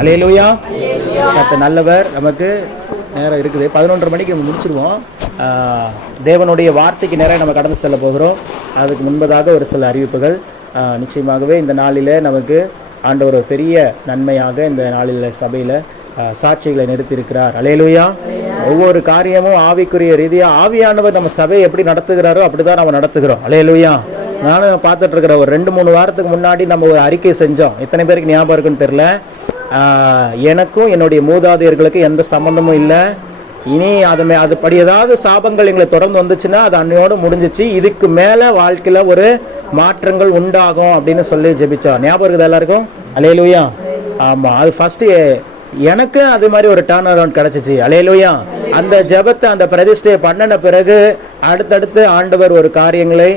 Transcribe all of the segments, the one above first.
அல்லேலூயா. கர்த்தர் நல்லவர். நமக்கு நேரம் இருக்குது, 11:30 மணிக்கு நம்ம முடிச்சிருவோம். தேவனுடைய வார்த்தைக்கு நேரம் நம்ம கடந்து செல்ல போகிறோம். அதுக்கு முன்பதாக ஒரு சில அறிவிப்புகள். நிச்சயமாகவே இந்த நாளில் நமக்கு ஆண்டவர் ஒரு பெரிய நன்மையாக இந்த நாளில் சபையில் சாட்சிகளை நிறுத்தியிருக்கிறார். அல்லேலூயா. ஒவ்வொரு காரியமும் ஆவிக்குரிய ரீதியாக ஆவியானவர் நம்ம சபையை எப்படி நடத்துகிறாரோ அப்படி தான் நம்ம நடத்துகிறோம். அல்லேலூயா. நானும் பார்த்துட்டு இருக்கிறேன். ஒரு 2-3 வாரத்துக்கு முன்னாடி நம்ம ஒரு அறிக்கை செஞ்சோம். எத்தனை பேருக்கு ஞாபகம் இருக்குன்னு தெரில. எனக்கும் என்னுடைய மூதாதையர்களுக்கு எந்த சம்மந்தமும் இல்லை. இனி அதுபடி ஏதாவது சாபங்கள் எங்களை தொடர்ந்து வந்துச்சுன்னா அது அன்னையோடு முடிஞ்சிச்சு. இதுக்கு மேலே வாழ்க்கையில் ஒரு மாற்றங்கள் உண்டாகும் அப்படின்னு சொல்லி ஜெபிச்சோம். ஞாபகம் இருக்குது எல்லாருக்கும்? அல்லேலூயா. ஆமாம், அது ஃபஸ்ட்டு எனக்கு அது மாதிரி ஒரு டர்ன் அரவுண்ட் கிடச்சிச்சு. அல்லேலூயா. அந்த ஜெபத்தை அந்த பிரதிஷ்டையை பண்ணின பிறகு அடுத்தடுத்து ஆண்டவர் ஒரு காரியங்களை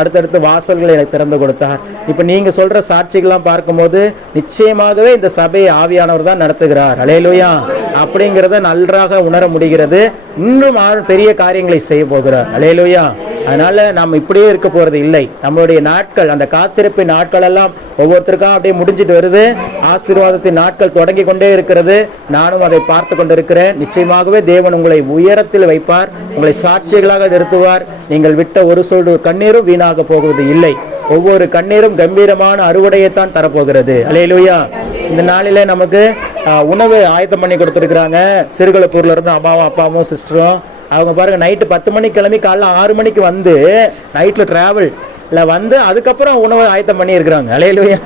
அடுத்தடுத்து வாசல்களை எனக்கு திறந்து கொடுத்தார். இப்போ நீங்கள் சொல்கிற சாட்சிகள்லாம் பார்க்கும்போது நிச்சயமாகவே இந்த சபையை ஆவியானவர் தான் நடத்துகிறார். அல்லேலூயா. அப்படிங்கிறத நன்றாக உணர முடிகிறது. இன்னும் பெரிய காரியங்களை செய்ய போகிறார். அல்லேலூயா. அதனால் நம்ம இப்படியே இருக்க போகிறது இல்லை. நம்மளுடைய நாட்கள், அந்த காத்திருப்பின் நாட்கள் எல்லாம் ஒவ்வொருத்தருக்கும் அப்படியே முடிஞ்சிட்டு வருது. ஆசீர்வாதத்தின் நாட்கள் தொடங்கி கொண்டே இருக்கிறது. நானும் அதை பார்த்து கொண்டிருக்கிறேன். நிச்சயமாகவே தேவன் உங்களை உயரத்தில் வைப்பார், உங்களை சாட்சிகளாக நிறுத்துவார். நீங்கள் விட்ட ஒரு சொல் கண்ணீரும் வீணாக போகுவது இல்லை. ஒவ்வொரு கண்ணீரும் கம்பீரமான அறுவடையைத்தான் தரப்போகிறது. அல்லேலூயா. இந்த நாளில் நமக்கு உணவு ஆயத்தம் பண்ணி கொடுத்துருக்குறாங்க. சிறுகளப்பூர்ல இருந்து அம்மாவும் அப்பாவும் சிஸ்டரும். அவங்க பாருங்கள், நைட்டு 10 மணிக்கு கிளம்பி காலைல 6 மணிக்கு வந்து நைட்டில் ட்ராவலில் வந்து அதுக்கப்புறம் உணவை ஆயத்தம் பண்ணியிருக்கிறாங்க. அல்லேலூயா.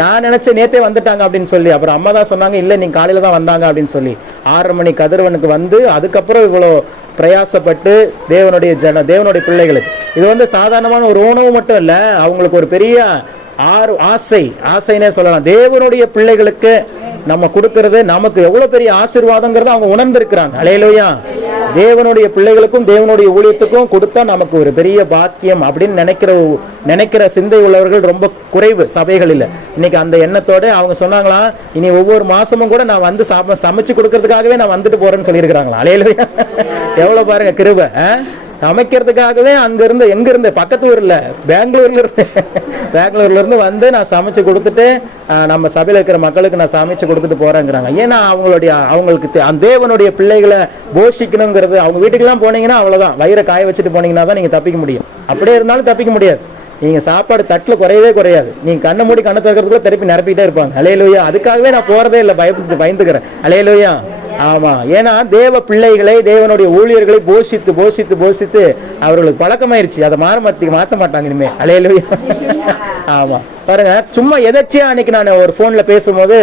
நான் நினச்சேன் நேற்றே வந்துட்டாங்க அப்படின்னு சொல்லி. அப்புறம் அம்மா தான் சொன்னாங்க, இல்லை நீங்கள் காலையில் தான் வந்தாங்க அப்படின்னு சொல்லி. 6:30 மணி கதிரவனுக்கு வந்து அதுக்கப்புறம் இவ்வளோ பிரயாசப்பட்டு தேவனுடைய பிள்ளைகளுக்கு இது வந்து சாதாரணமான ஒரு உணவு மட்டும் இல்லை, அவங்களுக்கு ஒரு பெரிய ஆசைன்னே சொல்லலாம். தேவனுடைய பிள்ளைகளுக்கு நம்ம கொடுக்கறது நமக்கு எவ்வளவு பெரிய ஆசீர்வாதங்கிறத அவங்க உணர்ந்திருக்கிறாங்க. அல்லேலூயா. தேவனுடைய பிள்ளைகளுக்கும் தேவனுடைய ஊழியத்துக்கும் கொடுத்தா நமக்கு ஒரு பெரிய பாக்கியம் அப்படின்னு நினைக்கிற சிந்தை உள்ளவர்கள் ரொம்ப குறைவு சபைகளில். இன்னைக்கு அந்த எண்ணத்தோட அவங்க சொன்னாங்களா, இனி ஒவ்வொரு மாசமும் கூட நான் வந்து சமைச்சு கொடுக்கறதுக்காகவே நான் வந்துட்டு போறேன்னு சொல்லியிருக்கிறாங்களா. அல்லேலூயா. எவ்வளவு பாருங்க கிருபை. சமைக்கிறதுக்காகவே அங்கிருந்து எங்கிருந்து பக்கத்து ஊர்ல பெங்களூர்ல இருந்து வந்து நான் சமைச்சு கொடுத்துட்டு நம்ம சபையில் இருக்கிற மக்களுக்கு நான் சமைச்சு கொடுத்துட்டு போறேங்கிறாங்க. ஏன்னா அவங்களுக்கு தேவனுடைய பிள்ளைகளை போஷிக்கணுங்கிறது. அவங்க வீட்டுக்கெல்லாம் போனீங்கன்னா அவ்வளவுதான், வயிறை காய வச்சுட்டு போனீங்கன்னா தான் நீங்க தப்பிக்க முடியும். அப்படியே இருந்தாலும் தப்பிக்க முடியாது. நீங்க சாப்பாடு தட்டில் குறையவே குறையாது. நீங்க கண்ணை மூடி கண்ணை திறக்கிறதுக்குள்ள திருப்பி நிரப்பிட்டே இருப்பாங்க. அல்லேலூயா. அதுக்காகவே நான் போறதே இல்லை, பயந்துக்கிறேன். அல்லேலூயா. ஆமா, ஏன்னா தேவ பிள்ளைகளை தேவனுடைய ஊழியர்களை போஷித்து அவர்களுக்கு பழக்கமாயிருச்சு. அதை மாற்ற மாட்டாங்க இனிமே. அல்லேலூயா. ஆமா, பாருங்க, சும்மா எதாச்சியா அன்னைக்கு நான் ஒரு போன்ல பேசும்போது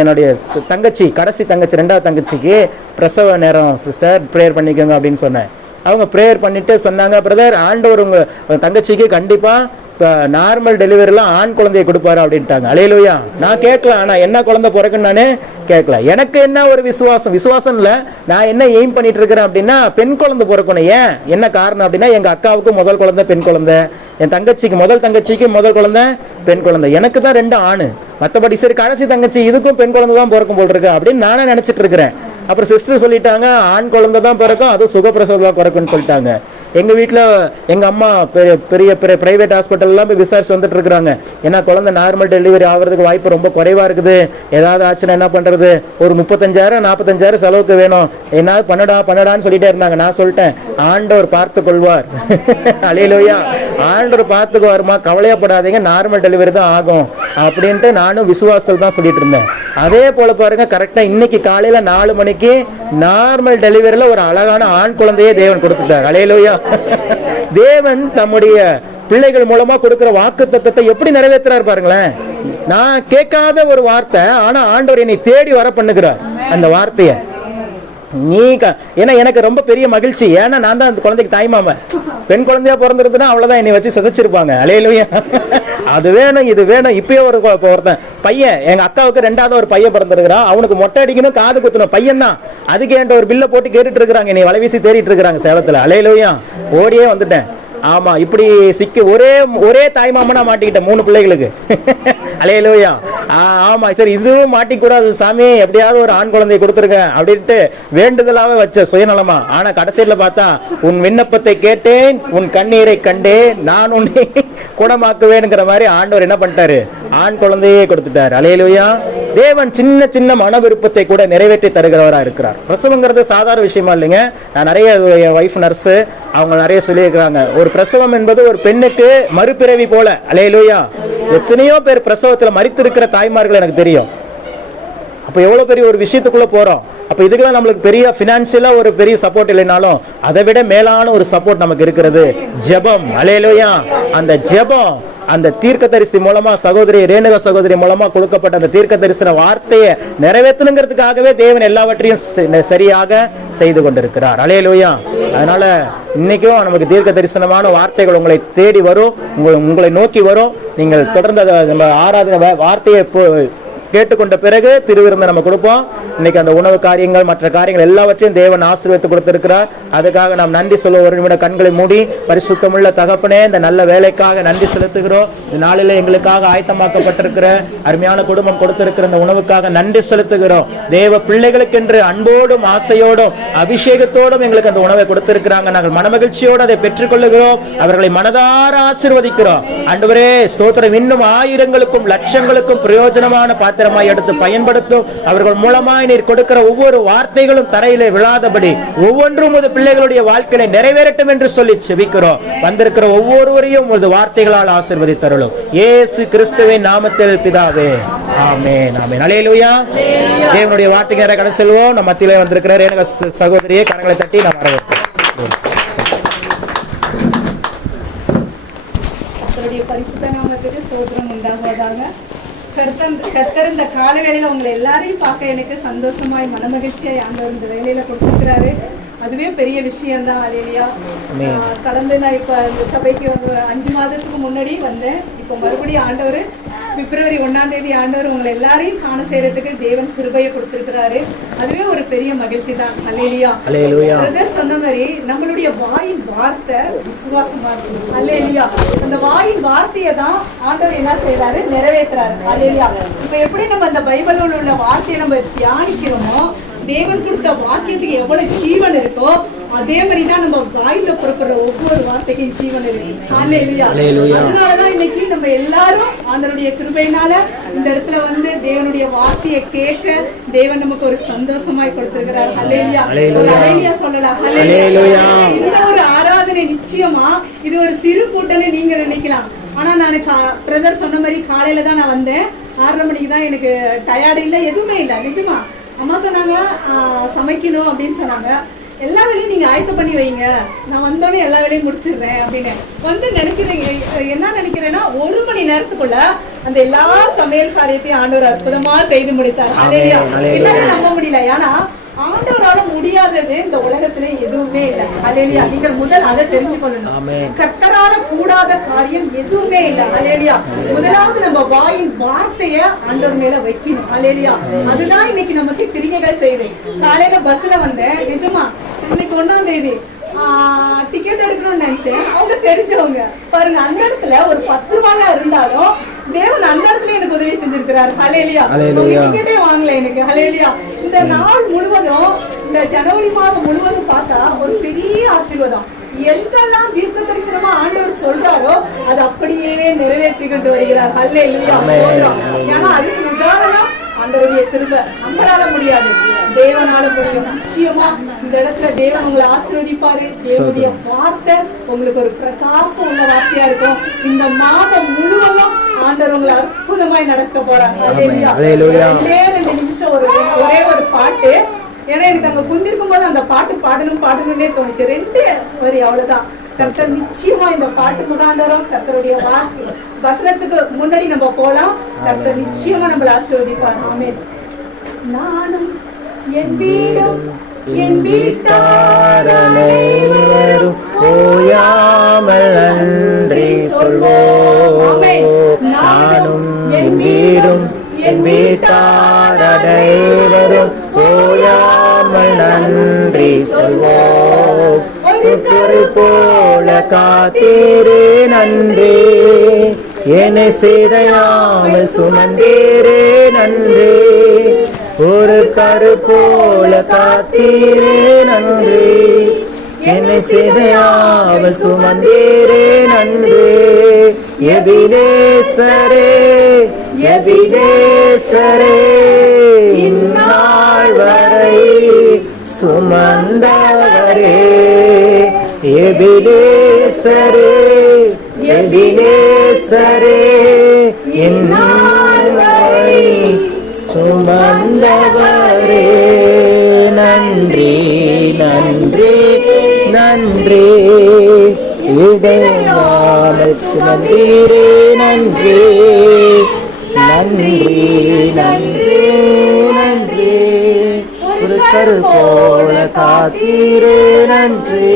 என்னுடைய தங்கச்சி, கடைசி தங்கச்சி, 2வது தங்கச்சிக்கு பிரசவ நேரம் சிஸ்டர் ப்ரேயர் பண்ணிக்கோங்க அப்படின்னு சொன்னேன். அவங்க ப்ரேயர் பண்ணிட்டு சொன்னாங்க, பிரதர் ஆண்டவர் உங்க தங்கச்சிக்கு கண்டிப்பா இப்போ நார்மல் டெலிவரிலாம் ஆண் குழந்தையை கொடுப்பாரு அப்படின்ட்டாங்க. அல்லேலூயா. நான் கேட்கல, ஆனால் என்ன குழந்தை பிறக்குன்னு நானே கேட்கல. எனக்கு என்ன ஒரு விசுவாசம் இல்லை. நான் என்ன எய்ம் பண்ணிட்டு இருக்கிறேன் அப்படின்னா பெண் குழந்தை பிறக்கணும். ஏன் என்ன காரணம் அப்படின்னா எங்கள் அக்காவுக்கு முதல் குழந்தை பெண் குழந்தை, என் முதல் தங்கச்சிக்கு முதல் குழந்தை பெண் குழந்தை, எனக்கு தான் 2 ஆண். மற்றபடி சரி கடைசி தங்கச்சி இதுக்கும் பெண் குழந்தை தான் பிறக்கும் போல் இருக்கு அப்படின்னு நானே நினச்சிட்டு இருக்கிறேன். அப்புறம் சிஸ்டர் சொல்லிட்டாங்க, ஆண் குழந்தை தான் பிறக்கும், அது சுகப்பிரசவம் பிறக்குன்னு சொல்லிட்டாங்க. எங்கள் வீட்டில் எங்கள் அம்மா பெரிய பிரைவேட் ஹாஸ்பிட்டல்லாம் போய் விசாரிச்சு வந்துட்டு இருக்கிறாங்க. ஏன்னா குழந்தை நார்மல் டெலிவரி ஆகிறதுக்கு வாய்ப்பு ரொம்ப குறைவாக இருக்குது. ஏதாவது ஆச்சுன்னா என்ன பண்ணுறது, ஒரு 35,000-40,000 செலவுக்கு வேணும், என்ன பண்ணடான்னு சொல்லிட்டே இருந்தாங்க. நான் சொல்லிட்டேன், ஆண்டவர் பார்த்து கொள்வார். அல்லேலூயா. ஆண்டவர் பார்த்துக்குவாருமா, கவலையப்படாதீங்க, நார்மல் டெலிவரி தான் ஆகும் அப்படின்ட்டு நானும் விசுவாசத்தில் தான் சொல்லிட்டு இருந்தேன். அதே போல பாருங்க, கரெக்டாக இன்னைக்கு காலையில் 4 மணிக்கு நார்மல் டெலிவரியில் ஒரு அழகான ஆண் குழந்தையே தேவன் கொடுத்துட்டார். அல்லேலூயா. தேவன் தம்முடைய பிள்ளைகள் மூலமா கொடுக்கிற வாக்குத்தத்தத்தை எப்படி நிறைவேற்றுறாரு பாருங்களேன். நான் கேட்காத ஒரு வார்த்தை, ஆனா ஆண்டவர் என்னை தேடி வர பண்ணுகிறார் அந்த வார்த்தையை. ஏன்னா எனக்கு ரொம்ப பெரிய மகிழ்ச்சி. ஏன்னா நான் தான் அந்த குழந்தைக்கு தாய்மாமன். பெண் குழந்தையா பிறந்திருந்தா அவ்வளவுதான், என்னை வச்சு சிதைச்சிருப்பாங்க. அல்லேலூயா. அது வேணும் இது வேணும். இப்பயே ஒருத்தன் பையன், எங்க அக்காவுக்கு 2வது ஒரு பையன் பிறந்திருக்கிறான். அவனுக்கு மொட்டை அடிக்கணும், காது குத்தணும், பையன் தான். அதுக்கு என்கிட்ட ஒரு பில்லை போட்டு கேட்டுட்டு இருக்கிறாங்க, என்னை வலைவீசி தேடிட்டு இருக்கிறாங்க சேலத்துல. அல்லேலூயா. ஓடியே வந்துட்டேன். ஆமா, இப்படி ஒரே தாய்மாமனா மாட்டிக்கிட்டேன் 3 பிள்ளைகளுக்கு. அல்லேலூயா. ஆமா சார், இதுவும் மாட்டிக்கூடாது சாமி, எப்படியாவது ஒரு ஆண் குழந்தையை கொடுத்துருக்கேன் அப்படின்ட்டு வேண்டுதலாவே வச்ச சுயநலமா. ஆனா கடைசியில பார்த்தா, உன் விண்ணப்பத்தை கேட்டேன், உன் கண்ணீரை கண்டேன், நான் உன்னை குணமாக்குவேன்ங்கிற மாதிரி ஆண்டவர் என்ன பண்ணிட்டாரு, ஆண் குழந்தையே கொடுத்துட்டாரு. அல்லேலூயா. தேவன் சின்ன சின்ன மன விருப்பத்தை கூட நிறைவேற்றி தருகிறவரா இருக்கிறார். பிரசவங்கிறது சாதாரண விஷயமா இல்லைங்க. நான் நிறைய, என் ஒய்ஃப் நர்ஸு, அவங்க நிறைய சொல்லியிருக்கிறாங்க, ஒரு பிரசவம் என்பது ஒரு பெண்ணுக்கு மறுபிறவி போல. அல்லேலூயா. எத்தனையோ பேர் பிரசவத்தில் மரித்திருக்கிற தாய்மார்கள் எனக்கு தெரியும். அப்போ எவ்வளோ பெரிய ஒரு விஷயத்துக்குள்ளே போகிறோம். அப்போ இதுக்கெல்லாம் நம்மளுக்கு பெரிய ஃபினான்ஷியலாக ஒரு பெரிய சப்போர்ட் இல்லைனாலும் அதை விட மேலான ஒரு சப்போர்ட் நமக்கு இருக்கிறது ஜெபம். அல்லேலூயா. அந்த ஜெபம், அந்த தீர்க்கதரிசி மூலமா, சகோதரி ரேணுகா சகோதரி மூலமா கொடுக்கப்பட்ட அந்த தீர்க்க தரிசன வார்த்தையை நிறைவேற்றணுங்கிறதுக்காகவே தேவன் எல்லாவற்றையும் சரியாக செய்து கொண்டிருக்கிறார். அல்லேலூயா. அதனால இன்னைக்கும் நமக்கு தீர்க்க தரிசனமான வார்த்தைகள் உங்களை தேடி வரும், உங்களை நோக்கி வரும். நீங்கள் தொடர்ந்து ஆராதனை வார்த்தையை கேட்டுக்கொண்ட பிறகு திருவிருந்தை நம்ம கொடுப்போம். இன்னைக்கு அந்த உணவு காரியங்கள், மற்ற காரியங்கள் எல்லாவற்றையும் தேவன் ஆசீர்வதித்து கொடுத்திருக்கிறார். அதுக்காக நாம் நன்றி சொல்ல ஒரு நிமிடம் கண்களை மூடி, பரிசுத்தமுள்ள தகப்பனே, இந்த நல்ல வேலைக்காக நன்றி செலுத்துகிறோம். இந்த நாளில் எங்களுக்காக ஆயத்தமாக்கப்பட்டிருக்கிற அருமையான குடும்பம் கொடுத்திருக்கிற இந்த உணவுக்காக நன்றி செலுத்துகிறோம். தேவ பிள்ளைகளுக்கென்று அன்போடும் ஆசையோடும் அபிஷேகத்தோடும் எங்களுக்கு அந்த உணவை கொடுத்திருக்கிறாங்க. நாங்கள் மனமகிழ்ச்சியோடு அதை பெற்றுக்கொள்ளுகிறோம். அவர்களை மனதார ஆசீர்வதிக்கிறோம். ஆண்டவரே ஸ்தோத்திரம். இன்னும் ஆயிரங்களுக்கும் லட்சங்களுக்கும் பிரயோஜனமான பாத்திரமாய் எடுத்து பயன்படுத்தும். அவர்கள் மூலமாய் நீர் கொடுக்கிற ஒவ்வொரு வார்த்தைகளும் தரையிலே விழாதபடி ஒவ்வொன்றும் உமது பிள்ளைகளுடைய வாழ்க்கையை நிறைவேறட்டும் என்று சொல்லி செபிக்கிறோம். வந்திருக்கிற ஒவ்வொருவரையும் உமது வார்த்தைகளால் ஆசீர்வதித்தருளும். இயேசு கிறிஸ்துவின் நாமத்தில் பிதாவே, ஆமென், ஆமென். அல்லேலூயா. தேவனுடைய வார்த்தைக்கு நேரா கடந்து செல்வோம். நம்ம மத்தியிலே வந்திருக்கிற ரேணுகா சகோதரியை கரங்களை தட்டி நாம் வரவேற்போம். பரிசுத்த நாமத்துக்கு ஸ்தோத்திரம் உண்டாவதாக. கர்த்தர் இந்த கால வேளையில உங்களை எல்லாரையும் பார்க்க எனக்கு சந்தோஷமாய் மனமகிழ்ச்சியாய் ஆண்டவர் இந்த வேலையில கொடுத்துருக்கிறாரு. அதுவே பெரிய விஷயம்தான். அல்லேலூயா. கடந்து நான் இப்ப இந்த சபைக்கு வந்து 5 மாதத்துக்கு முன்னாடி வந்தேன். இப்போ மறுபடியும் ஆண்டவர் பிப்ரவரி 1ஆம் தேதி ஆண்டவர் உங்களை எல்லாரையும் காண செய்யறதுக்கு தேவன் கிருபையை கொடுத்திருக்கிறாரு. அதுவே ஒரு பெரிய மகிழ்ச்சி தான். அல்லேலூயா. பிரதர் சொன்ன மாதிரி நம்மளுடைய வாயின் வார்த்தை விசுவாசமா இருக்கு. அல்லேலூயா. அந்த வாயின் வார்த்தையை தான் ஆண்டவர் என்ன செய்யறாரு, நிறைவேற்றுறாரு. அல்லேலூயா. இப்ப எப்படி நம்ம அந்த பைபிளில் உள்ள வார்த்தையை நம்ம தியானிக்கிறோமோ, தேவன் கொடுத்த வாக்கியத்துக்கு எவ்வளவு ஜீவன் இருக்கோ அதே மாதிரிதான் நம்ம வாயில புறப்படுற ஒவ்வொரு வார்த்தைக்கும் ஜீவன் இருக்கு. அதனாலதான் இன்னைக்கு நம்ம எல்லாரும் ஆண்டவருடைய கிருபையினால இந்த இடத்துல வந்து தேவனுடைய வார்த்தையை கேட்க தேவன் நமக்கு ஒரு சந்தோஷமாய் கொடுத்திருக்கிறார். அல்லேலூயா. ஒரு அல்லேலூயா சொல்லலாம். இந்த ஒரு ஆராதனை நிச்சயமா இது ஒரு சிறு கூட்டம்னு நீங்க நினைக்கலாம். ஆனா நான் பிரதர் சொன்ன மாதிரி காலையில தான் நான் வந்தேன். 6:30 மணிக்கு தான். எனக்கு டயர்டு இல்லை, எதுவுமே இல்லை. நிஜமா அம்மா சொன்னாங்க சமைக்கணும் அப்படின்னு சொன்னாங்க. எல்லா வேலையும் நீங்க ஆயத்தம் பண்ணி வைங்க, நான் வந்தோடனே எல்லா வேலையும் முடிச்சிடுறேன் அப்படின்னு வந்து நினைக்கிறேன். என்ன நினைக்கிறேன்னா, 1 மணி நேரத்துக்குள்ள அந்த எல்லா சமையல் காரியத்தையும் ஆண்டவர் அற்புதமா செய்து முடித்தார். என்னால நம்ப முடியல. ஏன்னா ஆண்டவரால முடியாதது இந்த உலகத்திலே எதுவுமே இல்லை. அல்லேலூயா. நீங்கள் முதல் அதை தெரிஞ்சு கொள்ளணும். கர்த்தரால கூடாத காரியம் எதுவுமே இல்லை. அல்லேலூயா. முதலாவது நம்ம வாயின் வார்த்தைய ஆண்டவர் மேல வைக்கணும். அல்லேலூயா. அதுதான் இன்னைக்கு நமக்கு கிரிகைகள் செய்யுது. காலையில பஸ்ல வந்தேன். நிஜமா இன்னைக்கு 1ஆம் தேதி டிக்கெட் எடுக்கணும்னு நினைச்சேன். அவங்க தெரிஞ்சவங்க பாருங்க. அந்த இடத்துல ஒரு 10 ரூபாயா இருந்தாலும் தேவன் அந்த இடத்துல எனக்கு உதவி செஞ்சிருக்கிறார். ஹல்லேலூயா. டிக்கெட்டே வாங்கல எனக்கு. ஹல்லேலூயா. இந்த நாள் முழுவதும், இந்த ஜனவரி மாதம் முழுவதும் பார்த்தா ஒரு பெரிய ஆசீர்வாதம். எந்தெல்லாம் தீர்க்க தரிசனமா ஆண்டவர் சொல்றாரோ அது அப்படியே நிறைவேற்றி கொண்டு வருகிறார். ஹல்லேலூயா. ஏன்னா அதுக்கு உதாரணம் ஆண்டவருடைய கிருபை. நம்மளால முடியாது, தேவனால முடியும். நிச்சயமா இந்த இடத்துல தேவன் உங்களை ஆசீர்வதிப்பாரு. தேவனுடைய வார்த்தை உங்களுக்கு ஒரு பிரகாசம் உள்ள வார்த்தையா இருக்கும். இந்த மாதம் முழுவதும் ஆண்டவர் உங்களை அற்புதமாய் நடக்க போறாங்க. அல்லேலூயா. 2 நிமிஷம் ஒரே ஒரு பாட்டு. ஏன்னா எனக்கு அங்க புந்திருக்கும் போது அந்த பாட்டு பாடணும்னே தோணுச்சு. 2 வரி, அவ்வளவுதான். கர்த்தர் நிச்சயமா இந்த பாட்டு முகாந்தரம் கர்த்தருடைய வாக்கு வசனத்துக்கு முன்னாடி நம்ம போலாம். கர்த்தர் நிச்சயமா நம்மளை ஆசீர்வதிப்பார். ஆமென். நானும் என் வீடும் என் வீட்டார் அனைவரும் ஓயாமல் நன்றி சொல்வோம். நானும் என் வீடும் என் வீட்டார் அனைவரும் ஓயாமல் நன்றி சொல்வோம். ஒரு கரு போல காத்தீரே நன்றி, என்னை சிதையாமல் சுமந்தீரே நன்றி. ஒரு கரு போல காத்தீரே நன்றி. என்னை சிதையாமல் சுமந்தீரே நன்றி. எபினேசரே எபினேசரே இந்நாள் வரை சுமந்தவரே. எபினேசரே எபினேசரே இந்நாள் வரை சுமந்தவரே. நன்றி நன்றி நன்றி. இதயமாமல் சுமந்தீரே நன்றி. நன்றி நன்றி நன்றி. ஒரு கரு போல காத்தீரே நன்றி.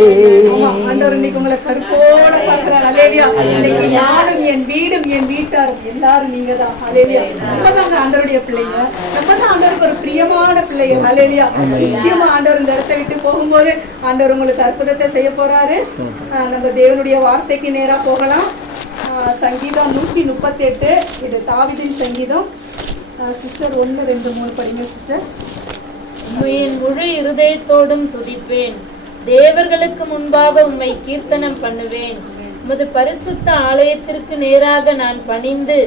ஆண்டவர் இன்னைக்கு உங்களை கருப்போட பார்க்கிறார். அல்லேலூயா. இன்னைக்கு நானும் என் வீடும் என் வீட்டாரும் எல்லாரும் நீங்க தான். அல்லேலூயா. நம்ம தான் ஆண்டவருடைய பிள்ளைங்க. நம்ம தான் ஆண்டவருக்கு ஒரு பிரியமான பிள்ளைங்க. அல்லேலூயா. நிச்சயமா ஆண்டவர் இந்த இடத்தை விட்டு போகும்போது ஆண்டவர் உங்களுக்கு அற்புதத்தை செய்ய போறாரு. நம்ம தேவனுடைய வார்த்தைக்கு நேரா போகலாம். சங்கீதம் 138. இது தாவீதின் சங்கீதம். சிஸ்டர் 1, 2, 3 படிங்க சிஸ்டர். என் முழு இருதயத்தோடும் துதிப்பேன், தேவர்களுக்கு முன்பாக உம்மை கீர்த்தனம் பண்ணுவேன். உமது பரிசுத்த ஆலயத்திற்கு நேராக நான் பணிந்து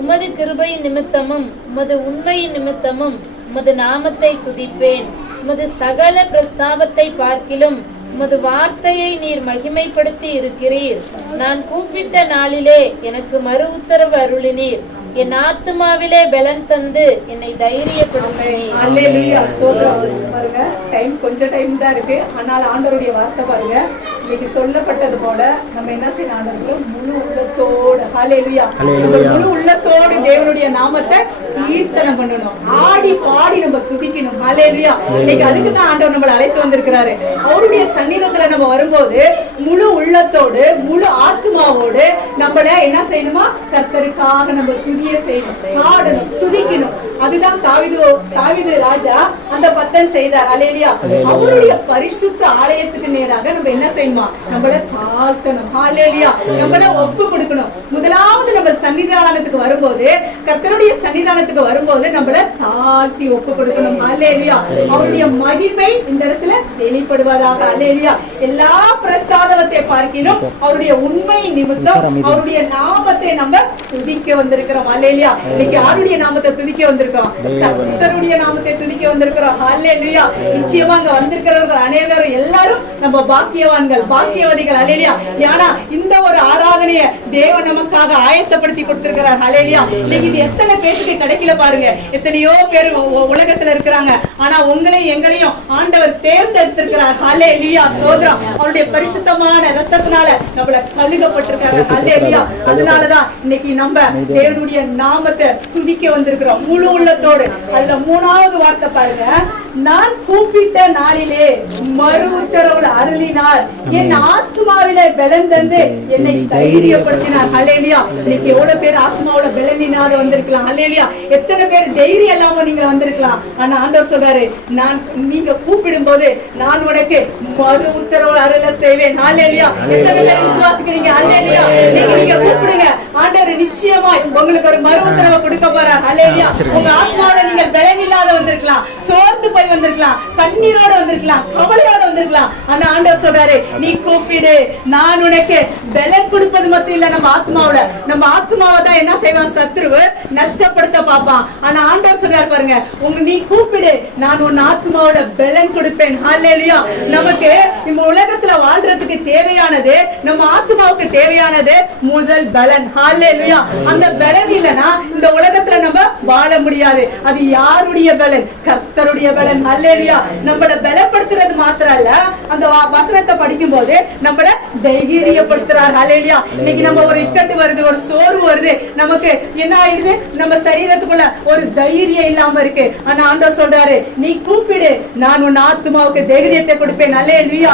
உமது கிருபையின் நிமித்தமும் உமது உண்மையின் நிமித்தமும் உமது நாமத்தை துதிப்பேன். உமது சகல பிரஸ்தாபத்தை பார்க்கிலும் உமது வார்த்தையை நீர் மகிமைப்படுத்தி இருக்கிறீர். நான் கூப்பிட்ட நாளிலே எனக்கு மறு உத்தரவு அருளினீர். என் ஆத்துமாவிலே பலன் தந்து என்னை தைரியப்படுத்தினீர். அல்லேலூயா. சோதரம் பாருங்க, கொஞ்சம் டைம் தான் இருக்கு. ஆனால் ஆண்டவருடைய வார்த்தை பாருங்க, இன்னைக்கு சொல்லப்பட்டது போல நம்ம என்ன செய்யணும், ஆண்டவருக்கு முழு உள்ளத்தோடு ஹல்லேலூயா, முழு உள்ளத்தோடு தேவனுடைய நாமத்தை கீர்த்தனம் பண்ணணும், ஆடி பாடி நம்ம துதிக்கணும். ஹல்லேலூயா. இன்னைக்கு அதுக்கு தான் ஆண்டவர் நம்மளை அழைத்து வந்திருக்கிறாரு. அவருடைய சன்னிதத்துல நம்ம வரும்போது முழு உள்ளத்தோடு முழு ஆத்மாவோடு நம்மள என்ன செய்யணுமா, கர்த்தருக்காக நம்ம துதிய செய்யணும், பாடணும், துதிக்கணும். அதுதான் தாவீது ராஜா அந்த பத்தன் செய்தார். ஹல்லேலூயா. அவருடைய பரிசுத்த ஆலயத்துக்கு நேராக நம்ம என்ன செய்யணுமா, நம்மள தாழ்த்தணும். ஹல்லேலூயா. நம்மள ஒப்பு கொடுக்கணும். முதலாவது நம்ம சன்னிதானத்துக்கு வரும்போது, கர்த்தருடைய சன்னிதானத்துக்கு வரும்போது நம்மள தாழ்த்தி ஒப்பு கொடுக்கணும். ஹல்லேலூயா. அவருடைய மகிமை இந்த இடத்துல வெளிப்படுவதாக. ஹல்லேலூயா. எல்லா பிரசாதத்தை பார்க்கிறோம் அவருடைய உண்மை நிமித்தம் அவருடைய நாமத்தை நம்ம துதிக்க வந்திருக்கிறோம். ஹல்லேலூயா. இன்னைக்கு யாருடைய நாமத்தை துதிக்க வந்திருக்கிறோம்? கர்த்தருடைய நாமத்தை துதிக்க வந்திருக்கிறோம். ஹல்லேலூயா. நிச்சயமா அங்க வந்திருக்கிறவர்கள் அனைவரும் எல்லாரும் நம்ம பாக்கியவான்கள், பாக்கியவதிகள். ஹல்லேலூயா. ஏன்னா இந்த ஒரு ஆராதனையை தேவன் நமக்காக ஆயத்தப்படுத்தி கொடுத்திருக்கிறார். ஹல்லேலூயா. இன்னைக்கு இது எத்தனை பேருக்கு கிடைக்கல பாருங்க. எத்தனையோ பேர் உலகத்துல இருக்கிறாங்க. ஆனா உங்களையும் எங்களையும் ஆண்டவர் தேர்ந்தெடுத்திருக்கிறார். ஹல்லேலூயா. சோதரம் அவருடைய பரிசுத்தமான ரத்தத்தினால நம்மள கழுகப்பட்டிருக்கிறார். ஹல்லேலூயா. அதனாலதான் இன்னைக்கு நம்ம தேவனுடைய நாமத்தை துதிக்க வந்திருக்கிறோம் முழு உள்ளத்தோடு. அதுல மூணாவது வார்த்தை பாருங்க, நான் கூப்பிட்ட நாளிலே மறு உத்தரவு அருளினார், என் ஆத்மாவிலே பலன் தந்து என்னை தைரியப்படுத்தினார். ஹல்லேலூயா. இன்னைக்கு எவ்வளவு பேர் ஆத்மாவோட பலனினால வந்திருக்கலாம். ஹல்லேலூயா. எத்தனை பேர் தைரியம் இல்லாம நீங்க வந்திருக்கலாம். ஆனா ஆண்டவர் சொல்றாரு, நான் நீங்க கூப்பிடும் போது நான் உனக்கு மறு உத்தரவு அருள செய்வேன். ஹல்லேலூயா. எத்தனை பேர் விசுவாசிக்கிறீங்க? ஹல்லேலூயா. நீங்க கூப்பிடுங்க, ஆண்டவர் நிச்சயமா உங்களுக்கு ஒரு மறு உத்தரவு கொடுக்க போறார். ஹல்லேலூயா. உங்க ஆத்மாவோட நீங்க பலன் இல்லாத வந்திருக்கலாம், சோர்ந்து போய் வந்திருக்கலாம், கண்ணீரோட வந்திருக்கலாம், கவலையோட வந்திருக்கலாம். ஆனா ஆண்டவர் சொல்றாரு, நீ கூப்பிடு, நான் உனக்கு பலன் கொடுப்பது மட்டும் இல்ல, நம்ம ஆத்மாவை தான் என்ன செய்வான், சத்ருவு நஷ்டப்படுத்த பார்ப்பான். ஆனா ஆண்டவர் சொல்றாரு பாருங்க, நீ கூப்பிடு, நான் உன் ஆத்மாவோட பலன் கொடுப்பேன். ஹல்லேலூயா. நமக்கு இந்த உலகத்துல வாழ்றதுக்கு தேவையானது, நம்ம ஆத்மாவுக்கு தேவையானது முதல் பலன். ஹல்லேலூயா. அந்த பலன் இல்லனா இந்த உலகத்துல நம்ம வாழ முடியாது. அது யாருடைய பலன்? கர்த்தருடைய பலன். ஹல்லேலூயா. நம்மள பலப்படுத்துறது மாத்திரம் அல்ல, அந்த வசனத்தை படிக்கும் போது நம்மள தைரியப்படுத்துறார். ஹல்லேலூயா. இன்னைக்கு நம்ம ஒரு இக்கட்டு வருது, ஒரு சோர்வு வருது, நமக்கு என்ன ஆயிடுது, நம்ம சரீரத்துக்குள்ள ஒரு தைரியம் இல்லாம இருக்கு. ஆனா ஆண்டவர் சொல்றாரு, நீ கூப்பிடு, நான் உன் ஆத்துமாவுக்கு தைரியத்தை கொடுப்பேன். அல்லேலூயா.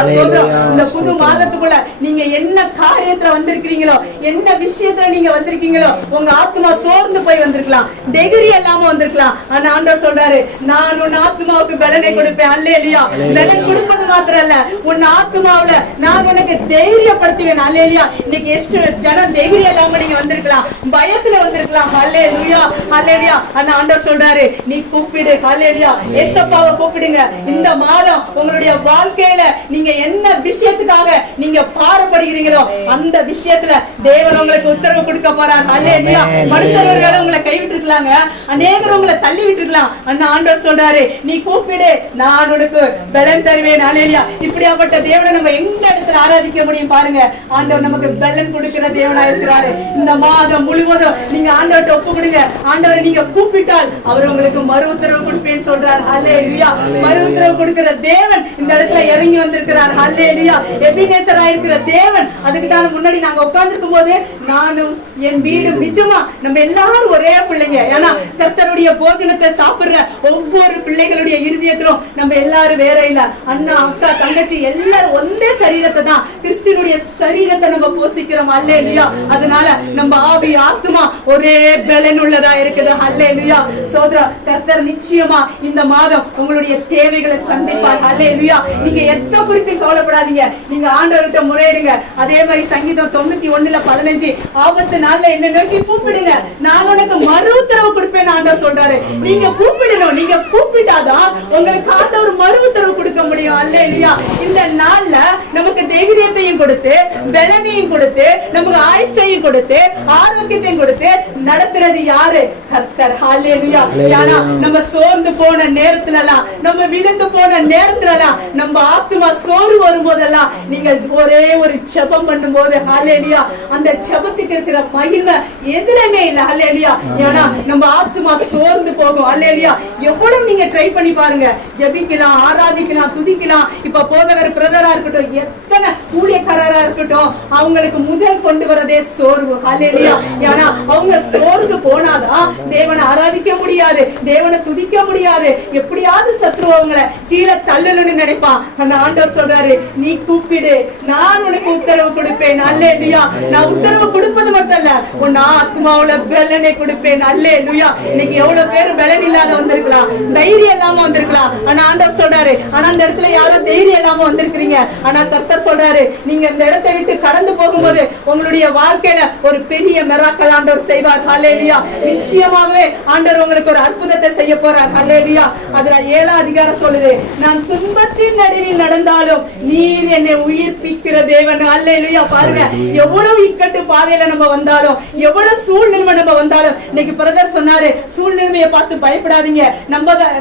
இந்த புது மாதத்துக்குள்ள நீங்க என்ன காரியத்துல வந்திருக்கிறீங்களோ, என்ன விஷயத்துல நீங்க வந்திருக்கீங்களோ, உங்க ஆத்துமா சோர்ந்து போய் வந்திருக்கலாம், தைரியம் இல்லாம வந்திருக்கலாம். ஆனா ஆண்டவர் சொல்றாரு, நான் உன் ஆத்துமாவுக்கு பலனை கொடுப்பேன். அல்லேலூயா. பலன் கொடுப்பது மாத்திரம் இல்ல, உன் ஆத்துமாவுல நான் உனக்கு தைரியப்படுத்துவேன். அல்லேலூயா. இன்னைக்கு ಎಷ್ಟು ஜனம் தைரியம் இல்லாம நீங்க வந்திருக்கலாம், பயத்துல வந்திருக்கலாம். அல்லேலூயா, அல்லேலூயா. ஆனா ஆண்டவர் சொல்றாரு, நீ கூப்பிடு. அல்லேலூயா. ஏசப்பாவை கூப்பிடுங்க. இந்த மாதம் உங்களுடைய வாழ்க்கையில நீங்க என்ன விஷயத்துக்காக நீங்க பாரப்படுகிறீங்களோ அந்த விஷயத்துல தேவன் உங்களுக்கு உத்தரவு கொடுக்க போறார். அல்லேலூயா. மனுஷர்கள் உங்களை கைவிட்டு இருக்கலாங்க, அநேகர் உங்களை தள்ளி விட்டு இருக்கலாம். ஆனா ஆண்டவர் சொல்றாரு, நீ கூப்பிடு, நான் உனக்கு பலன் தருவேன். அல்லேலூயா. இப்படியாப்பட்ட தேவனை நம்ம எந்த இடத்துல ஆராதிக்க முடியும் பாருங்க. ஆண்டவர் நமக்கு பலன் கொடுக்கிற தேவனா இருக்கிறாரு. இந்த மாதம் முழுவதும் நீங்க ஆண்டவர்கிட்ட ஒப்பு கொடுங்க. ஆண்டவரை நீங்க கூப்பிட்டால் அவர் உங்களுக்கு மறு உத்தரவு கொடுப்பேன்னு சொல்றார். அல்லேலூயா. மறு உத்தரவு கொடுக்கிற தேவன் இந்த இடத்துல இறங்கி வந்திருக்கிறார். அல்லேலூயா. எபினேசரா இருக்கிற தேவன். அதுக்கு தான் முன்னாடி நாங்க உட்கார்ந்துருக்கும் போது நானும் என் வீடும், நிஜமா நம்ம எல்லாரும் ஒரே பிள்ளைங்க. ஏன்னா கர்த்தருடைய போஜனத்தை சாப்பிடுற ஒவ்வொரு பிள்ளைகளுடைய இருதயத்திலும் நம்ம எல்லாரும் வேற இல்ல. அண்ணா, அக்கா, தங்கச்சி எல்லாரும் ஒன்றே சரீரத்தை தான், கிறிஸ்துவினுடைய சரீரத்தை நம்ம போசிக்கிறோம். அல்லேலூயா. அதனால நம்ம ஆவி ஆத்துமா ஒரே பலன் உள்ளதா இருக்குது. அல்லேலூயா. சோதரா, கர்த்தர் நிச்சயமா இந்த மாதம் உங்களுடைய தேவைகளை சந்திப்பார். அல்லேலூயா. நீங்க எத்த குறித்து கவலைப்படாதீங்க, நீங்க ஆண்டவர்கிட்ட முறையிடுங்க. அதே மாதிரி சங்கீதம் 91:15, ஆபத்து நாள்ல என்ன நோக்கி கூப்பிடுங்க, நான் உனக்கு மறு உத்தரவு கொடுப்பேன் ஆண்டவர் சொல்றாரு. நீங்க கூப்பிடணும். நீங்க கூப்பிட்டாதான் உங்களுக்கு ஆண்டவர் மறு உத்தரவு கொடுக்க முடியும். அல்லேலூயா. இந்த நாள்ல நமக்கு தைரியத்தையும் கொடுத்து, பலனையும் கொடுத்து, நமக்கு ஆயுசையும் கொடுத்து, ஆரோக்கியத்தையும் கொடுத்து நடத்துறது யாரு? கர்த்தர். அல்லேலூயா. ஏன்னா நம்ம சோர்ந்து போன நேரத்துலலாம், நம்ம விழுந்து போன நேரத்துலலாம், நம்ம ஆத்துமா சோறு வரும்போதெல்லாம் நீங்கள் ஒரே ஒரு ஜெபம் பண்ணும்போது, அல்லேலூயா, அந்த ஜெபத்துக்கு இருக்கிற மகிமை எதுலமே இல்ல. அல்லேலூயா. ஏன்னா நம்ம ஆத்துமா சோர்ந்து போகும். அல்லேலூயா. எவ்வளவு நீங்க ட்ரை பண்ணி பாருங்க, ஜெபிக்கலாம், ஆராதிக்கலாம், துதிக்கலாம். இப்ப போதவர் பிரதரா இருக்கட்டும், எத்தனை ஊழியக்காரரா இருக்கட்டும், அவங்களுக்கு முதல் கொண்டு வரதே சோர்வு. அல்லேலூயா. ஏன்னா அவங்க சோர்ந்து போனாதான் தேவனை ஆராதிக்க முடியாது, தேவனை துதிக்க முடியாது. எப்படியாவது சத்ரு அவங்களை கீழே தள்ளணும்னு நினைப்பான். அந்த ஆண்டவர் சொல்றாரு, நீ கூப்பிடு, நான் உனக்கு உத்தரவு கொடுப்பேன். அல்லேலூயா. நான் உத்தரவு கொடுப்பது மட்டும் இல்ல, உன் ஆத்மாவுல பலனை கொடுப்பேன். அல்லேலூயா. இன்னைக்கு எவ்வளவு பேர் பலன் இல்லாத வந்திருக்கலாம், தைரியம் இல்லாம வந்திருக்கலாம். ஆனா ஆண்டவர் சொல்றாரு, ஆனா அந்த இடத்துல யாரும் தைரியம் இல்லாம வந்திருக்கிறீங்க. ஆனா கர்த்தர் சொல்றாரு, நீங்க இந்த இடத்தை விட்டு கடந்து போகும்போது உங்களுடைய வாழ்க்கையில ஒரு பெரிய மிராக்கல் ஆண்டவர் செய்வார். அல்லேலூயா. நிச்சயமாகவே ஆண்டவர் உங்களுக்கு ஒரு அற்புதத்தை செய்ய போறார். அல்லேலூயா. அதுல 7ஆம் அதிகாரம் சொல்லுது, நான் துன்பத்தின் நடுவில் நடந்தாலும் நீர் என்னை உயிர்ப்பிக்கிற தேவன். அல்லேலூயா. பாருங்க, எவ்வளவு இக்கட்டு பாதையில நம்ம வந்தாலும், எவ்வளவு சூழ்நிலை நம்ம வந்தாலும், இன்னைக்கு பிரதர் சொன்னாரு, சூழ்நிலையை பார்த்து பயப்படாதீங்க,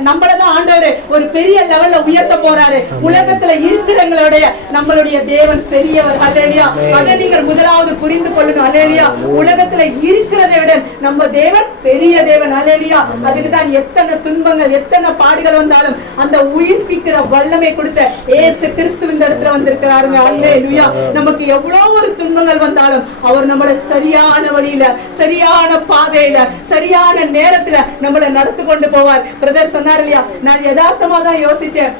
நம்மளதான் ஆண்டவர் ஒரு பெரிய லெவல்ல உயர்த்த போறாரு. உலகத்துல இருக்கிறவங்களுடைய நம்மளுடைய தேவன் பெரியவர். அல்லேலூயா. அதை நீங்கள் முதலாவது புரிந்து கொள்ளணும். அல்லேலூயா. உலகத்துல இருக்கிறதை விட நம்ம தேவன் பெரிய தேவன். அல்லேலூயா. அதுக்கு தான் எத்தனை துன்பங்கள், எத்தனை பாடுகள் வந்தாலும் அந்த உயிர்ப்பிக்கிற வல்லமை கொடுத்த இயேசு கிறிஸ்து இந்த இடத்துல வந்திருக்கிறாருங்க. அல்லேலூயா. நமக்கு எவ்வளவு ஒரு துன்பங்கள் வந்தாலும் அவர் நம்மளை சரியான வழியில, சரியான பாதையில, சரியான நேரத்துல நம்மளை நடத்து கொண்டு போவார். பிரதர் சொன்னார் இல்லையா, நான் யதார்த்தமா தான் யோசிச்சேன்.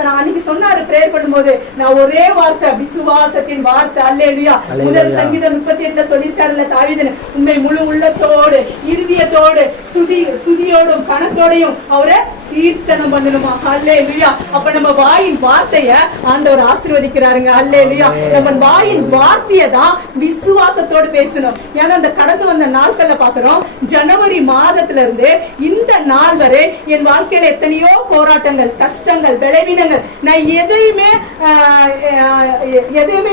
நான் அன்னைக்கு சொன்னாரு பிரேயர் பண்ணும்போது, நான் ஒரே வார்த்தை, விசுவாசத்தின் வார்த்தை. அல்லேலூயா. முதல் சங்கீதம் 38 சொல்லியிருக்காருல்ல தாவீது, உண்மை முழு உள்ளத்தோடு, இருதயத்தோடு, சுதியோடும் கணத்தோடையும் அவரை கீர்த்தனம் பண்ணணுமா. அல்லேலூயா. அப்ப நம்ம வாயின் வார்த்தைய ஆண்டவர் ஆசீர்வதிக்கிறாருங்க. அல்லேலூயா. நம்ம வாயின் வார்த்தையை தான் விசுவாசத்தோடு பேசணும். ஏன்னா அந்த கடந்து வந்த நாட்கள்ல பாக்குறோம், ஜனவரி மாதத்துல இருந்து இந்த நாள் வரை என் வாழ்க்கையில எத்தனையோ போராட்டங்கள், கஷ்டங்கள், விளைவினங்கள். நான் எதையுமே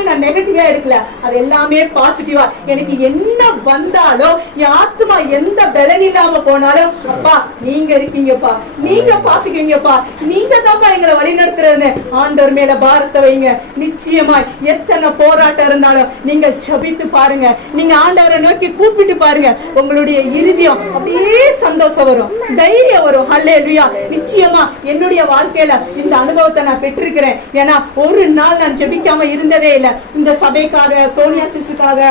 நான் நெகட்டிவா எடுக்கல, அது எல்லாமே பாசிட்டிவா. எனக்கு என்ன வந்தாலும், என் ஆத்மா எந்த பலன் இல்லாம போனாலும், அப்பா நீங்க இருக்கீங்கப்பா, நீங்க நீங்க பாத்துக்குவீங்கப்பா, நீங்க தான்ப்பா எங்களை வழி நடத்துறதுன்னு ஆண்டவர் மேல பாரத்தை வைங்க. நிச்சயமா எத்தனை போராட்டம் இருந்தாலும் நீங்க ஜெபித்து பாருங்க, நீங்க ஆண்டவரை நோக்கி கூப்பிட்டு பாருங்க, உங்களுடைய இருதயம் அப்படியே சந்தோஷம் வரும், தைரியம் வரும். ஹல்லேலூயா. நிச்சயமா என்னுடைய வாழ்க்கையில இந்த அனுபவத்தை நான் பெற்றிருக்கிறேன். ஏன்னா ஒரு நாள் நான் ஜெபிக்காம இருந்ததே இல்லை. இந்த சபைக்காக, சோனியா சிஸ்டருக்காக,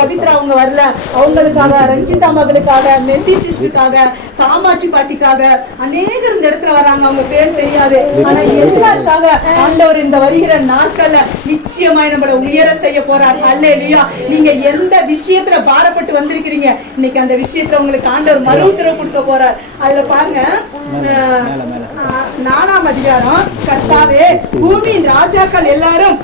பவித்ரா அவங்க வரல, அவங்களுக்காக, ரஞ்சிதா மகளுக்காக, மெஸ்ஸி சிஸ்டருக்காக, காமாட்சி பாட்டிக்காக அநேகர் இந்த இடத்துல வராங்க. அவங்க பேர் தெரியாது, ஆனா எல்லாருக்காக ஆண்டவர் இந்த வருகிற நாட்கள்ல நிச்சயமாய் நம்மள உயர செய்ய போறார். அல்லேலூயா. நீங்க எந்த விஷயத்துல பாரப்பட்டு வந்திருக்கிறீங்க, இன்னைக்கு அந்த விஷயத்துல உங்களுக்கு ஆண்டவர் மறு உத்தரவு கொடுக்க போறார். அதுல பாருங்க, 4ஆம் அதிகாரம், கர்த்தாவே பூமியின் ராஜாக்கள் எல்லாரும்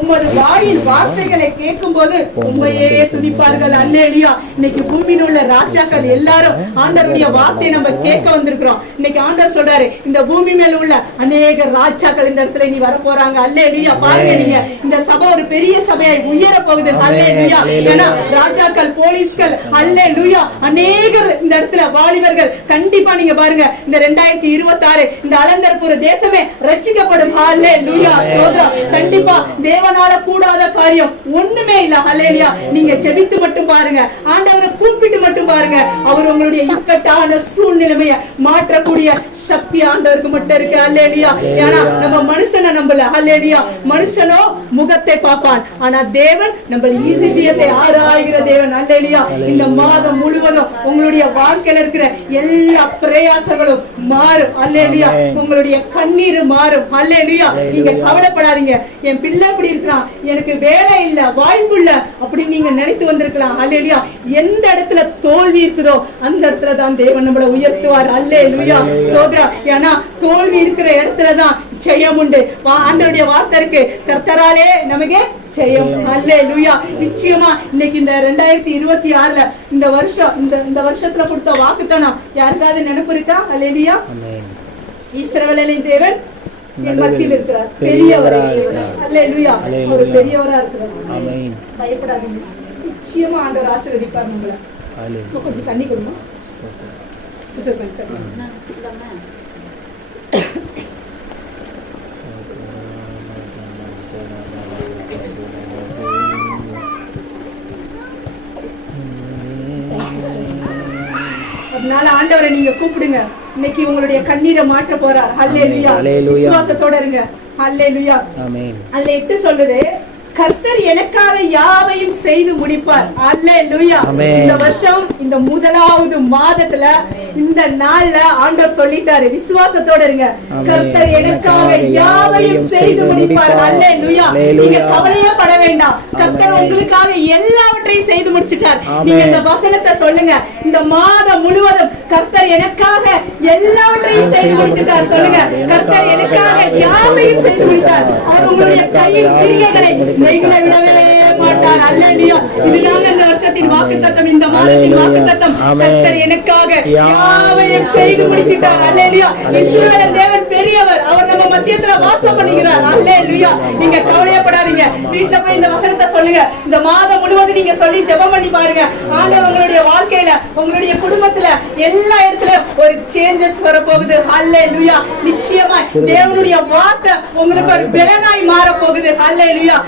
உமது வாயின் வார்த்தைகளை கேட்கும் போது உண்மையே துதிப்பார்கள். அல்லேலூயா. இன்னைக்கு பூமியில் உள்ள ராஜாக்கள் எல்லாரும் ஆண்டவருடைய வார்த்தையை நம்ம கேட்க வந்திருக்கிறோம். இன்னைக்கு ஆண்டவர் சொல்றாரு, இந்த பூமி மேல உள்ள அநேக ராஜாக்கள் இந்த இடத்துல நீ வர போறாங்க. அல்லேலூயா. பாருங்க, நீங்க இந்த சபை ஒரு பெரிய சபையை உயர போகுது. அல்லேலூயா. ஏன்னா ராஜாக்கள், போலீஸ்கள், அல்லேலூயா, அநேகர் இந்த இடத்துல வாலிபர்கள். கண்டிப்பா நீங்க பாருங்க, இந்த 2026 இந்த அலங்கர்புர தேசமே ரட்சிக்கப்படும். அல்லேலூயா. சோதரா, கண்டிப்பா தேவனால கூடாத காரியம் ஒண்ணுமே இல்ல. அல்லேலூயா. நீங்க ஜெபித்து மட்டும் பாருங்க, ஆண்டவரை கூப்பிட்டு மட்டும் பாருங்க, அவர் உங்களுடைய இக்கட்டான சூழ்நிலைமையை மாற்றக்கூடிய சக்தி ஆண்டவருக்கு மட்டும் இருக்கு. அல்லேலூயா. ஏன்னா நம்ம மனுஷனை நம்பல. அல்லேலூயா. மனுஷனோ முகத்தை பார்ப்பான், ஆனா தேவன் நம்ம இருதயத்தை ஆராய்கிற தேவன். அல்லேலூயா. இந்த மாதம் முழுவதும் உங்களுடைய வாழ்க்கையில இருக்கிற எல்லா பிரயாசங்களும் மாறும். அல்லேலூயா. உங்களுடைய கண்ணீர் மாறும். அல்லேலூயா. நீங்க கவலைப்படாதீங்க, என் பிள்ளை இப்படி இருக்கிறான், எனக்கு வேலை இல்ல, வாய்ப்பு இல்ல அப்படின்னு நீங்க நினைத்து வந்திருக்கலாம். அல்லேலூயா. எந்த இடத்துல தோல்வி இருக்குதோ அந்த இடத்துல தான் தேவன் நம்மளை உயர்த்துவார். அல்லேலூயா. சோதரா, ஏன்னா தோல்வி இருக்கிற இடத்துலதான் ஜெயம் உண்டு. ஆண்டவருடைய வார்த்தை இருக்கு, கர்த்தராலே நமக்கு ஜெயம். அல்லேலூயா. நிச்சயமா இன்னைக்கு இந்த 2026 இந்த வருஷம், இந்த வருஷத்துல கொடுத்த வாக்குத்தனம் யாருக்காவது நினைப்பு இருக்கா? அல்லேலூயா. இஸ்ரவேலின் தேவன் என் மத்தியில் இருக்கிறார், பெரியவர். அல்லேலூயா. ஒரு பெரியவரா இருக்கிறார். ஆமென். பயப்படாதீங்க, நிச்சயமா ஆண்டவர் ஆசீர்வதிப்பார் நம்மள. கொஞ்சம் தண்ணி கொடுங்க. அதனால ஆண்டவரை நீங்க கூப்பிடுங்க, இன்னைக்கு உங்களுடைய கண்ணீரை மாற்ற போறார். அல்லேலூயா. விசுவாசத்தோட இருங்க. அல்லேலூயா. ஆமென். அதுல 8 சொல்லுது, கர்த்தர் எனக்காக யாவையும் செய்து முடிப்பார். அல்லேலூயா. இந்த வருஷம் இந்த முதலாவது மாதத்துல இந்த நாள்ல ஆண்டவர் சொல்லிட்டாரு, விசுவாசத்தோட இருங்க, கர்த்தர் எனக்காக யாவையும் செய்து முடிப்பார். அல்லேலூயா. நீங்க கவலையே பட வேண்டாம், கர்த்தர் உங்களுக்காக எல்லாவற்றையும் செய்து முடிச்சிட்டார். நீங்க இந்த வசனத்தை சொல்லுங்க, இந்த மாதம் முழுவதும் கர்த்தர் எனக்காக எல்லாவற்றையும் செய்து முடித்துட்டார். சொல்லுங்க, கர்த்தர் எனக்காக யாவையும் செய்து முடித்தார். அவர் உங்களுடைய கையின் கிரியைகளை நெகிழ விடவே மாட்டார். அல்லேலூயா. இதுதாங்க இந்த வருஷத்தின் வாக்குத்தத்தம், இந்த மாதத்தின் வாக்குத்தத்தம். கர்த்தர் எனக்காக யாவையும் செய்து முடித்துட்டார். அல்லேலூயா. இஸ்ரவேலின் தேவன் பெரியவர், அவர் நம்ம மத்தியத்துல வாசம் பண்ணுகிறார். அல்லேலூயா. நீங்க கவலையப்படாதீங்க, வீட்டுல போய் இந்த வசனத்தை சொல்லுங்க. இந்த மாதம் முழுவதும் நீங்க சொல்லி ஜெபம் பண்ணி பாருங்க. ஆண்டவர் உங்களுடைய வாழ்க்கையில, உங்களுடைய குடும்பத்துல, எல்லா இடத்துலயும் ஒரு சேஞ்சஸ் வர போகுது. அல்லேலூயா. நிச்சயமா தேவனுடைய வார்த்தை உங்களுக்கு ஒரு பலனாய் மாற போகுது. அல்லேலூயா.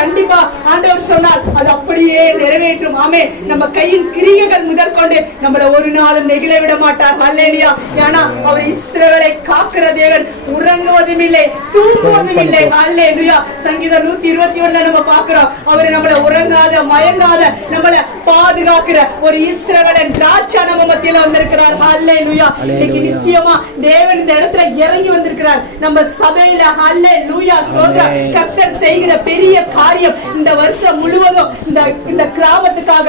கண்டிப்பா ஆண்டவர் சொன்னால் அது அப்படியே நிறைவேற்றும். ஆமென். நம்ம கையில் கிரியைகள் முதல் கொண்டு நம்மளை ஒரு நாளும் நெகிழ விட மாட்டார். அல்லேலூயா. ஏன்னா அவர் இஸ்ரவேலை காக்கிற தேவன், உறங்குவதும் இல்லை, தூங்குவதும் இல்லை. அல்லேலூயா. சங்கீதம் 121 நம்ம பார்க்கிறோம், அவர் நம்மளை உறங்காத, மயங்காத, நம்மளை பாதுகாக்கிற ஒரு இஸ்ரவேலன் ராஜா நம்ம மத்தியில வந்திருக்கிறார். அல்லேலூயா. இன்னைக்கு நிச்சயமா தேவன் இந்த இடத்துல இறங்கி வந்திருக்கிறார் நம்ம சபையில. அல்லேலூயா. சொல்ற கர்த்தர் செய்கிற பெரிய காரியம் இந்த வருஷம் முழுவதும் இந்த கிராமத்துக்காக,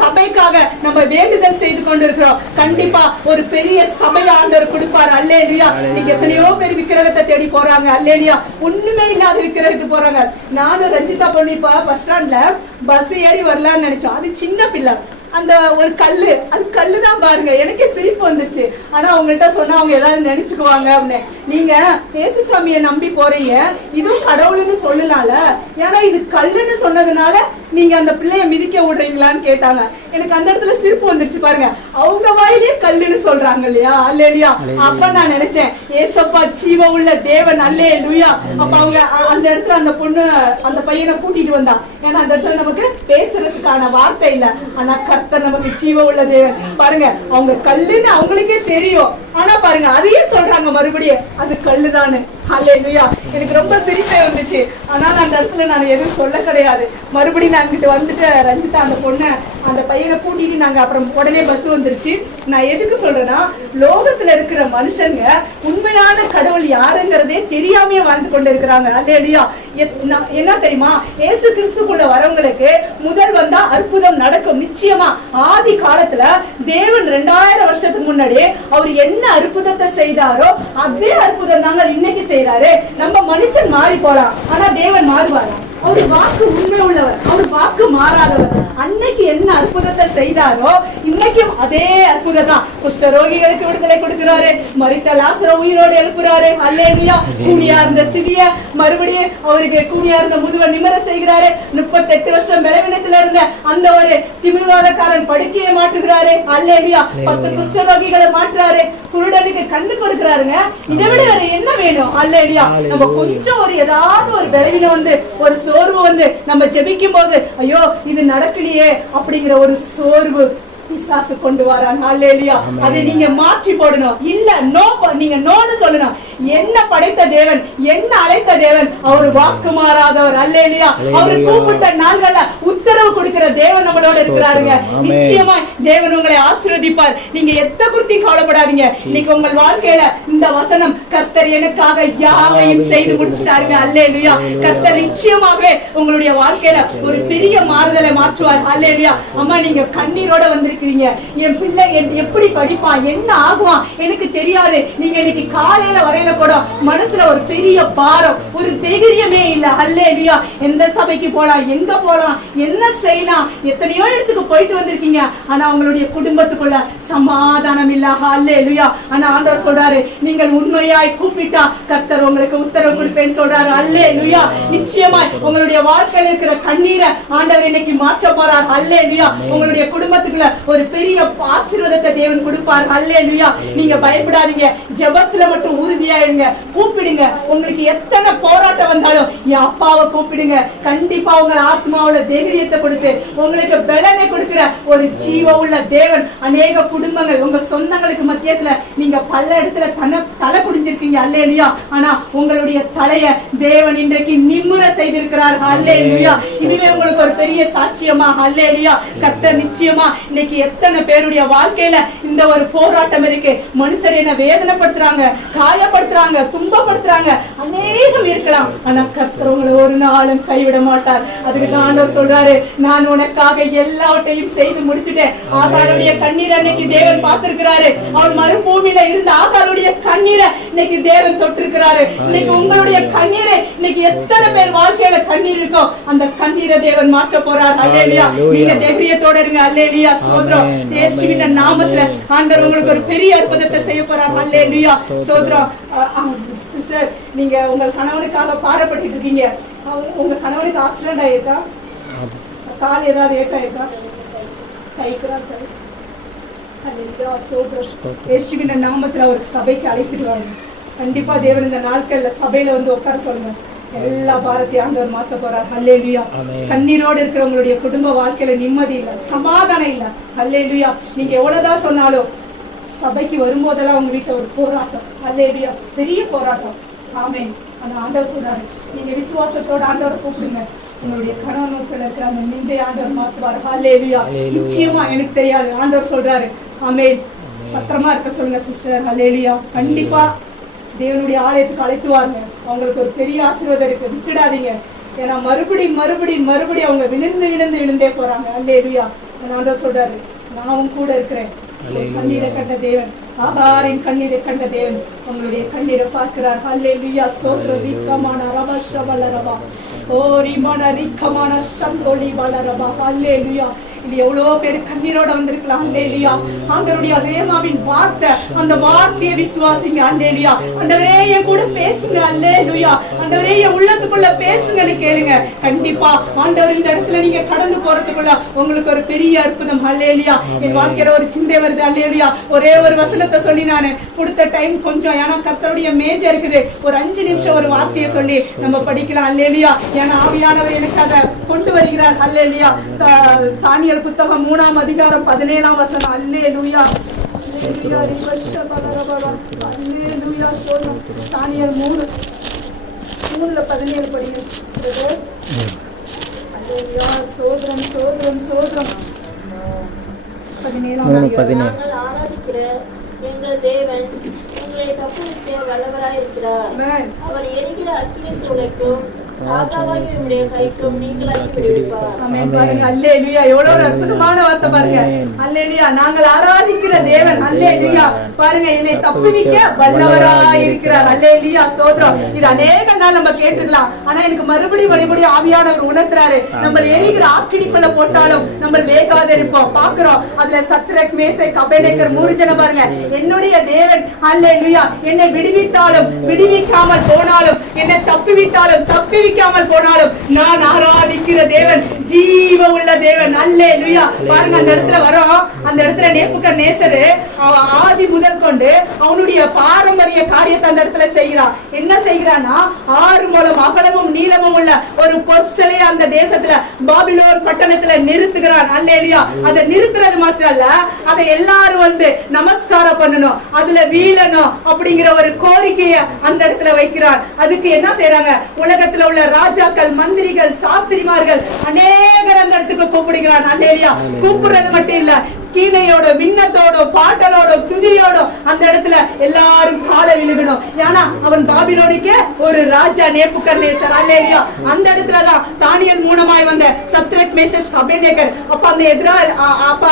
சபைக்காக நம்ம வேண்டுதல் செய்து கொண்டிருக்கிறோம். கண்டிப்பா ஒரு பெரிய சபை ஆண்டவர் கொடுப்பார். அல்லேலூயா. நீங்க எத்தனையோ பேர் விக்கிரகத்தை தேடி போறாங்க. அல்லேலூயா. ஒண்ணுமே இல்லாத விக்கிரகத்துக்கு போறாங்க. நானும் ரஞ்சிதா பொண்ணு இப்ப பஸ் ஸ்டாண்ட்ல பஸ் ஏறி வரலான்னு நினைச்சோம். அது சின்ன பிள்ளை, அந்த ஒரு கல்லு, அது கல்லு தான் பாருங்க. எனக்கே சிரிப்பு வந்துச்சு. ஆனா அவங்கள்ட்ட சொன்னா அவங்க ஏதாவது நினைச்சுக்குவாங்க அப்படின்னு. நீங்க இயேசுசாமியை நம்பி போறீங்க, இதுவும் கடவுள்னு சொல்லலாம்ல, ஏன்னா இது கல்லுன்னு சொன்னதுனால நீங்க அந்த பிள்ளைய மிதிக்க விடுறீங்களான்னு கேட்டாங்க. எனக்கு அந்த இடத்துல சிரிப்பு வந்துருச்சு பாருங்க. அவங்க வாயிலே கல்லுன்னு சொல்றாங்க இல்லையா? அல்லேலூயா. அப்ப நான் நினைச்சேன், ஏசப்பா ஜீவ உள்ள தேவன், அல்லேலூயா. அப்ப அவங்க அந்த இடத்துல அந்த பொண்ணு அந்த பையனை கூட்டிட்டு வந்தா. ஏன்னா அந்த இடத்துல நமக்கு பேசுறதுக்கான வார்த்தை இல்ல. ஆனா கர்த்தர் நமக்கு ஜீவ உள்ள தேவன். பாருங்க, அவங்க கல்லுன்னு அவங்களுக்கே தெரியும். ஆனா பாருங்க, அதையே சொல்றாங்க மறுபடியும், அது கல்லுதானு. அல்லேலூயா. எனக்கு ரொம்ப சிரிப்பே வந்துச்சு. ஆனா அந்த இடத்துல நான் எதுவும் சொல்ல கிடையாது. மறுபடியும் நான் இங்கிட்டு வந்துட்டு ரஞ்சிதா அந்த பொண்ணை அந்த பையனை கூட்டிட்டு நாங்க அப்புறம் உடனே பஸ் வந்துருச்சு. நான் எதுக்கு சொல்றேன்னா, லோகத்துல இருக்கிற மனுஷங்க உண்மையான கடவுள் யாருங்கிறதே தெரியாமையே வாழ்ந்து கொண்டு இருக்கிறாங்க. அல்லேலூயா. என்ன தெரியுமா, இயேசு கிறிஸ்துக்குள்ள வரவங்களுக்கு முதல் வந்தா அற்புதம் நடக்கும் நிச்சயமா. ஆதி காலத்துல தேவன் 2000 வருஷத்துக்கு முன்னாடி அவர் என்ன அற்புதத்தை செய்தாரோ அதே அற்புதம் தாங்க இன்னைக்கு செய்யறாரு. நம்ம மனுஷன் மாறி போலாம், ஆனா தேவன் மாறுவாரா? அவர் வாக்கு உண்மை உள்ளவர், அவர் வாக்கு மாறாதவர். அன்னைக்கு என்ன அற்புதத்தை செய்தாரோ இன்னைக்கும் அதே அற்புதம் தான். குஷ்டரோகிகளுக்கு விடுதலை கொடுக்கிறாரு, மரித்த லாசரை உயிரோடு எழுப்புறாரு. அல்லேலூயா. கூனியா இருந்த சிதிய மறுபடியும் அவருக்கு கூனியா இருந்த முதுவை நிமிர செய்கிறாரு. 38 வருஷம் பலவீனத்துல இருந்த அந்த ஒரு திமிர்வாதக்காரன் படுக்கையை மாற்றுகிறாரு. அல்லேலூயா. 10 குஷ்டரோகிகளை மாற்றுறாரு, குருடனுக்கு கண்ணு கொடுக்கிறாருங்க. இதை விட வேற என்ன வேணும்? அல்லேலூயா. நம்ம கொஞ்சம் ஒரு ஏதாவது ஒரு பலவீனம் வந்து ஒரு சோர்வு வந்து நம்ம ஜெபிக்கும் போது ஐயோ இது நடக்கலையே அப்படிங்கிற ஒரு சோர்வு பிசாசு கொண்டு வரான். அல்லேலூயா. அதை நீங்க மாற்றி போடணும். இல்ல நோ, நீங்க நோன்னு சொல்லணும். என்ன படைத்த தேவன், என்ன அழைத்த தேவன், அவர் வாக்கு மாறாதவர். அல்லேலூயா. அவர் கூப்பிட்ட நாள்கள்ல உத்தரவு கொடுக்கிற தேவன் நம்மளோட இருக்கிறாருங்க. நிச்சயமா தேவன் உங்களை ஆசீர்வதிப்பார். நீங்க எத்த குறித்து கவலைப்படாதீங்க. இன்னைக்கு உங்கள் வாழ்க்கையில இந்த வசனம், கர்த்தர் எனக்காக யாவையும் செய்து முடிச்சிட்டாருங்க. அல்லேலூயா. கர்த்தர் நிச்சயமாகவே உங்களுடைய வாழ்க்கையில ஒரு பெரிய மாறுதலை மாற்றுவார். அல்லேலூயா. அம்மா, நீங்க கண்ணீரோட வந்திருக்கீங்க. என் பிள்ளை எப்படி படிப்பான், என்ன ஆகுவான் எனக்கு தெரியாது. நீங்க இன்னைக்கு காலையில வரையில கூட மனசுல ஒரு பெரிய பாரம், ஒரு தைரியமே இல்ல. அல்லேலூயா. எந்த சபைக்கு போலாம், எங்க போலாம், என்ன செய்யலாம், எத்தனையோ இடத்துக்கு போயிட்டு வந்திருக்கீங்க. ஆனா உங்களுடைய குடும்பத்துக்குள்ள சமாதானம் இல்ல. அல்லேலூயா. ஆனா ஆண்டவர் சொல்றாரு, நீங்கள் உண்மையாய் கூப்பிட்டா கர்த்தர் உங்களுக்கு உத்தரவு கொடுப்பேன்னு சொல்றாரு. அல்லேலூயா. நிச்சயமா உங்களுடைய வாழ்க்கையில இருக்கிற கண்ணீரை ஆண்டவர் இன்னைக்கு மாற்ற போறார். அல்லேலூயா. உங்களுடைய குடும்பத்துக்குள்ள ஒரு பெரிய ஆசீர்வாதத்தை தேவன் கொடுப்பார். அல்லேலூயா. நீங்க பயப்படாதீங்க, ஜெபத்துல மட்டும் உறுதியா இருங்க. கூப்பிடுங்க. உங்களுக்கு எத்தனை போராட்டம் வந்தாலும் என் அப்பாவை கூப்பிடுங்க. கண்டிப்பா உங்க ஆத்மாவோட தைரியத்தை கொடுத்து உங்களுக்கு பலனை கொடுக்கிற ஒரு ஜீவ உள்ள தேவன். அநேக குடும்பங்கள் உங்க சொந்தங்களுக்கு மத்தியத்துல நீங்க பல இடத்துல தலை குடிஞ்சிருக்கீங்க. அல்லேலூயா. ஆனா உங்களுடைய தலைய தேவன் இன்றைக்கு நிம்முற செய்திருக்கிறார். அல்லேலூயா. இதுவே உங்களுக்கு ஒரு பெரிய சாட்சியமா. அல்லேலூயா. கர்த்தர் நிச்சயமா இன்னைக்கு எத்தனை பேருடைய வாழ்க்கையில இந்த ஒரு போராட்டம் இருக்கு. மனுஷர் என்ன வேதனைப்படுத்துறாங்க, காயப்படுத்துறாங்க, துன்பப்படுத்துறாங்க, அநேகம் இருக்கலாம். ஆனா கர்த்தர் உங்களை ஒரு நாளும் கைவிட மாட்டார். அதுக்கு தான் ஆண்டவர் சொல்றாரு, நான் உனக்காக எல்லாவற்றையும் செய்து முடிச்சுட்டேன். ஆகாருடைய கண்ணீரை இன்னைக்கு தேவன் பார்த்திருக்கிறாரு. அவர் மறுபூமியில இருந்த ஆகாருடைய கண்ணீரை இன்னைக்கு தேவன் தொட்டிருக்கிறாரு. இன்னைக்கு உங்களுடைய கண்ணீரை, இன்னைக்கு எத்தனை பேர் வாழ்க்கையில கண்ணீர் இருக்கோ அந்த கண்ணீரை தேவன் மாற்ற போறார். அல்லேலூயா. நீங்க தைரியத்தோட இருங்க. அல்லேலூயா. சோத்ரம். இயேசுவின் நாமத்துல ஆண்டவர் உங்களுக்கு ஒரு பெரிய அற்புதத்தை செய்ய போறார். அல்லேலூயா. சோத்ரம். சிஸ்டர், நீங்க உங்கள் கணவனுக்காக பாரப்பட்டு இருக்கீங்க. உங்க கணவனுக்கு ஆக்சிடென்ட் ஆயிருக்கா? கால் ஏதாவது ஏட்டாயிருக்கா? கைக்குறான் சார். அல்லேலூயா. சோத்ரம். இயேசுவின் நாமத்துல அவருக்கு சபைக்கு அழைத்துடுவாங்க. கண்டிப்பா தேவன் இந்த நாட்கள்ல சபையில வந்து உட்கார சொல்லுங்க. எல்லா பாரத்தையும் ஆண்டவர் மாத்த போறார். அல்லேலூயா. கண்ணீரோடு இருக்கிறவங்களுடைய குடும்ப வாழ்க்கையில நிம்மதி இல்ல, சமாதானம் இல்ல. அல்லேலூயா. நீங்க எவ்வளவுதான் சொன்னாலும் சபைக்கு வரும்போதெல்லாம் உங்க வீட்டுல ஒரு போராட்டம். அல்லேலூயா. பெரிய போராட்டம். ஆமென். ஆனா ஆண்டவர் சொல்றாரு, நீங்க விசுவாசத்தோட ஆண்டவரை கூப்பிடுங்க. உங்களுடைய கணவனுக்குள்ள இருக்கிற அந்த நிந்தை ஆண்டவர் மாத்துவார். அல்லேலூயா. நிச்சயமா எனக்கு தெரியாது, ஆண்டவர் சொல்றாரு. ஆமென். பத்திரமா இருக்க சொல்லுங்க சிஸ்டர். அல்லேலூயா. கண்டிப்பா தேவனுடைய ஆலயத்துக்கு அழைத்துவாருங்க. அவங்களுக்கு ஒரு பெரிய ஆசீர்வாதம் இருக்கு, விட்டுடாதீங்க. ஏன்னா மறுபடியும் அவங்க விழுந்தே போறாங்க. அல்லேலூயா. ஆண்டவர் சொல்றாரு, நான் கூட இருக்கிறேன். கண்ணீரை கண்ட தேவன். ஆகாரின் கண்ணீரை கண்ட தேவன் உங்களுடைய கண்ணீரை பார்க்கிறார். ஹல்லேலூயா. சோத்ரம் ரிக்கமான ரபஷவல ரபா ஓ ரிமான ரிக்கமான சந்தோலி வலரபா. ஹல்லேலூயா. இது எவ்வளோ பேர் கண்ணீரோட வந்திருக்கலாம். ஹல்லேலூயா. ஆண்டவருடைய ரேமாவின் வார்த்தை, அந்த வார்த்தையை விசுவாசிங்க. ஹல்லேலூயா. ஆண்டவரே என் கூட பேசுங்க. ஹல்லேலூயா. ஆண்டவரே என் உள்ளத்துக்குள்ள பேசுங்கன்னு கேளுங்க. கண்டிப்பா ஆண்டவர் இந்த இடத்துல நீங்க கடந்து போறதுக்குள்ள உங்களுக்கு ஒரு பெரிய அற்புதம். ஹல்லேலூயா. என் வாழ்க்கையில ஒரு சிந்தை வருது. ஹல்லேலூயா. ஒரே ஒரு வசனத்தை சொல்லி நான் கொடுத்த டைம் கொஞ்சம், ஏன்னா கர்த்தருடைய மேஜை இருக்குது. ஒரு 5 நிமிஷம் ஒரு வார்த்தையை சொல்லி நம்ம படிக்கலாம். ஹல்லேலூயா. ஏன்னா ஆவியானவர் எனக்கு அதை கொண்டு வருகிறார். ஹல்லேலூயா. தானியேல் புத்தகம் 3ஆம் அதிகாரம் 17ஆம் வசனம். ஹல்லேலூயா. தானியேல் 3:17 படிக்கிறது. சோதரம் சோதரம் சோதரம் 17. நாங்கள் ஆராதிக்கிற எங்கள் தேவன் உங்களை தப்புவிக்க வல்லவராயிருக்கிறார். அவர் எரிகிற அக்கினி சூளைக்கும் ராஜாவாகி உம்முடைய கைக்கும் நீங்களாக்கி விடுவிப்பார். ஆமென். பாருங்க. அல்லேலூயா. எவ்வளவு ஒரு அற்புதமான வார்த்தை பாருங்க. அல்லேலூயா. நாங்கள் ஆராதிக்கிற தேவன். அல்லேலூயா. பாருங்க, என்னை தப்புவிக்க வல்லவராய் இருக்கிறார். அல்லேலூயா. சோத்ரம். இது அநேக நாள் நம்ம கேட்டுக்கலாம். ஆனா எனக்கு மறுபடியும் ஆவியானவர் உணர்த்துறாரு. நம்ம எரிகிற ஆக்கினிக்குள்ள போட்டாலும் நம்ம வேகாத இருப்போம். பாக்குறோம். அதுல சத்ரக் மேசேக் அபேத்நேகர் 3 ஜனம் பாருங்க. என்னுடைய தேவன் அல்லேலூயா என்னை விடுவித்தாலும் விடுவிக்காமல் போனாலும், என்னை தப்புவித்தாலும் தப்புவிக்காமல் போனாலும், நான் ஆராதிக்கிற தேவன் ஜீவ உள்ள தேவன். அல்லேலூயா. பாருங்க, அந்த இடத்துல வரோம். அந்த இடத்துல நேபுகத்நேசர் ஆதி முதல் கொண்டு அவனுடைய பாரம்பரிய காரியத்தை அந்த இடத்துல செய்யறான். என்ன செய்யறான்னா, 6 முழம் அகலமும் நீளமும் உள்ள ஒரு பொற்சிலையை அந்த தேசத்துல பாபிலோன் பட்டணத்துல நிறுத்துகிறான். அல்லேலூயா. அதை நிறுத்துறது மாத்திரம் அல்ல, அதை எல்லாரும் வந்து நமஸ்காரம் பண்ணணும், அதுல வீழணும் அப்படிங்கிற ஒரு கோரிக்கையை அந்த இடத்துல வைக்கிறான். அதுக்கு என்ன செய்யறாங்க, உலகத்துல உள்ள ராஜாக்கள், மந்திரிகள், சாஸ்திரிமார்கள் அநேகர் அந்த இடத்துக்கு கூப்பிடுகிறான். அல்லேலூயா. கூப்பிடுறது மட்டும் இல்ல, கீனையோட விண்ணத்தோட பாட்டலோட துதியோட அந்த இடத்துல எல்லாரும் காலை விழுகணும். ஏன்னா அவன் பாபிலோனுக்கு ஒரு ராஜா நேபுகத்நேசர். அல்லேலூயா. அந்த இடத்துலதான் தானியேல் மூலமாய் வந்த சத்ரக் மேஷக் அபேத்நேகர் அப்ப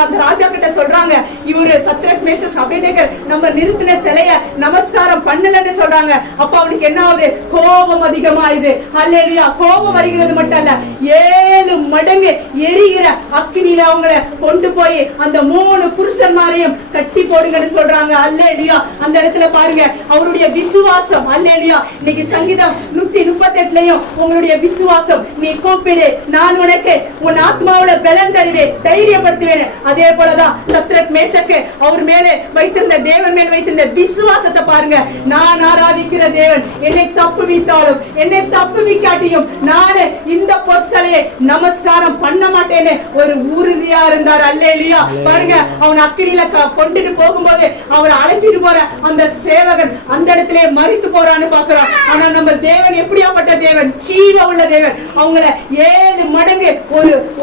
அந்த ராஜா கிட்ட சொல்றாங்க, இவரு சத்ரக் மேஷக் அபேத்நேகர் நம்ம நிறுத்தின சிலைய நமஸ்காரம் பண்ணலன்னு சொல்றாங்க. அப்ப அவனுக்கு என்ன ஆகுது, கோபம் அதிகமாயுது. அல்லேலூயா. கோபம் வருகிறது மட்டும் அல்ல, 7 மடங்கு எரிகிற அக்னியில அவங்கள கொண்டு போய் அந்த 3 புருஷன்மாரையும் கட்டி போடுங்கன்னு சொல்றாங்க. அல்லேலூயா. அந்த இடத்துல பாருங்க அவருடைய விசுவாசம். அல்லேலூயா. இன்னைக்கு சங்கீதம் 138லயும் உங்களுடைய விசுவாசம், நீ கூப்பிடு நான் உனக்கு உன் ஆத்மாவுல பலன் தருவேன், தைரியப்படுத்துவேன். அதே போலதான் சத்ரக் மேஷக் அவர் மேலே வைத்திருந்த தேவன் மேல் வைத்திருந்த விசுவாசத்தை பாருங்க. நான் ஆராதிக்கிற தேவன் என்னை தப்புவித்தாலும் என்னை தப்புவிக்காட்டியும் நான் இந்த பொற்சிலையை நமஸ்காரம் பண்ண மாட்டேன்னு ஒரு உறுதியா இருந்தார். அல்லேலூயா. பாருங்க, அவன் அக்கினியில கொண்டுட்டு போகும்போது அவனை அழைச்சிட்டு போற அந்த சேவகன் அந்த இடத்திலே மரித்து போறான்னு பாக்குறான். ஆனா நம்ம தேவன் எப்படியாப்பட்ட தேவன், ஜீவ உள்ள தேவன். அவங்கள 7 மடங்கு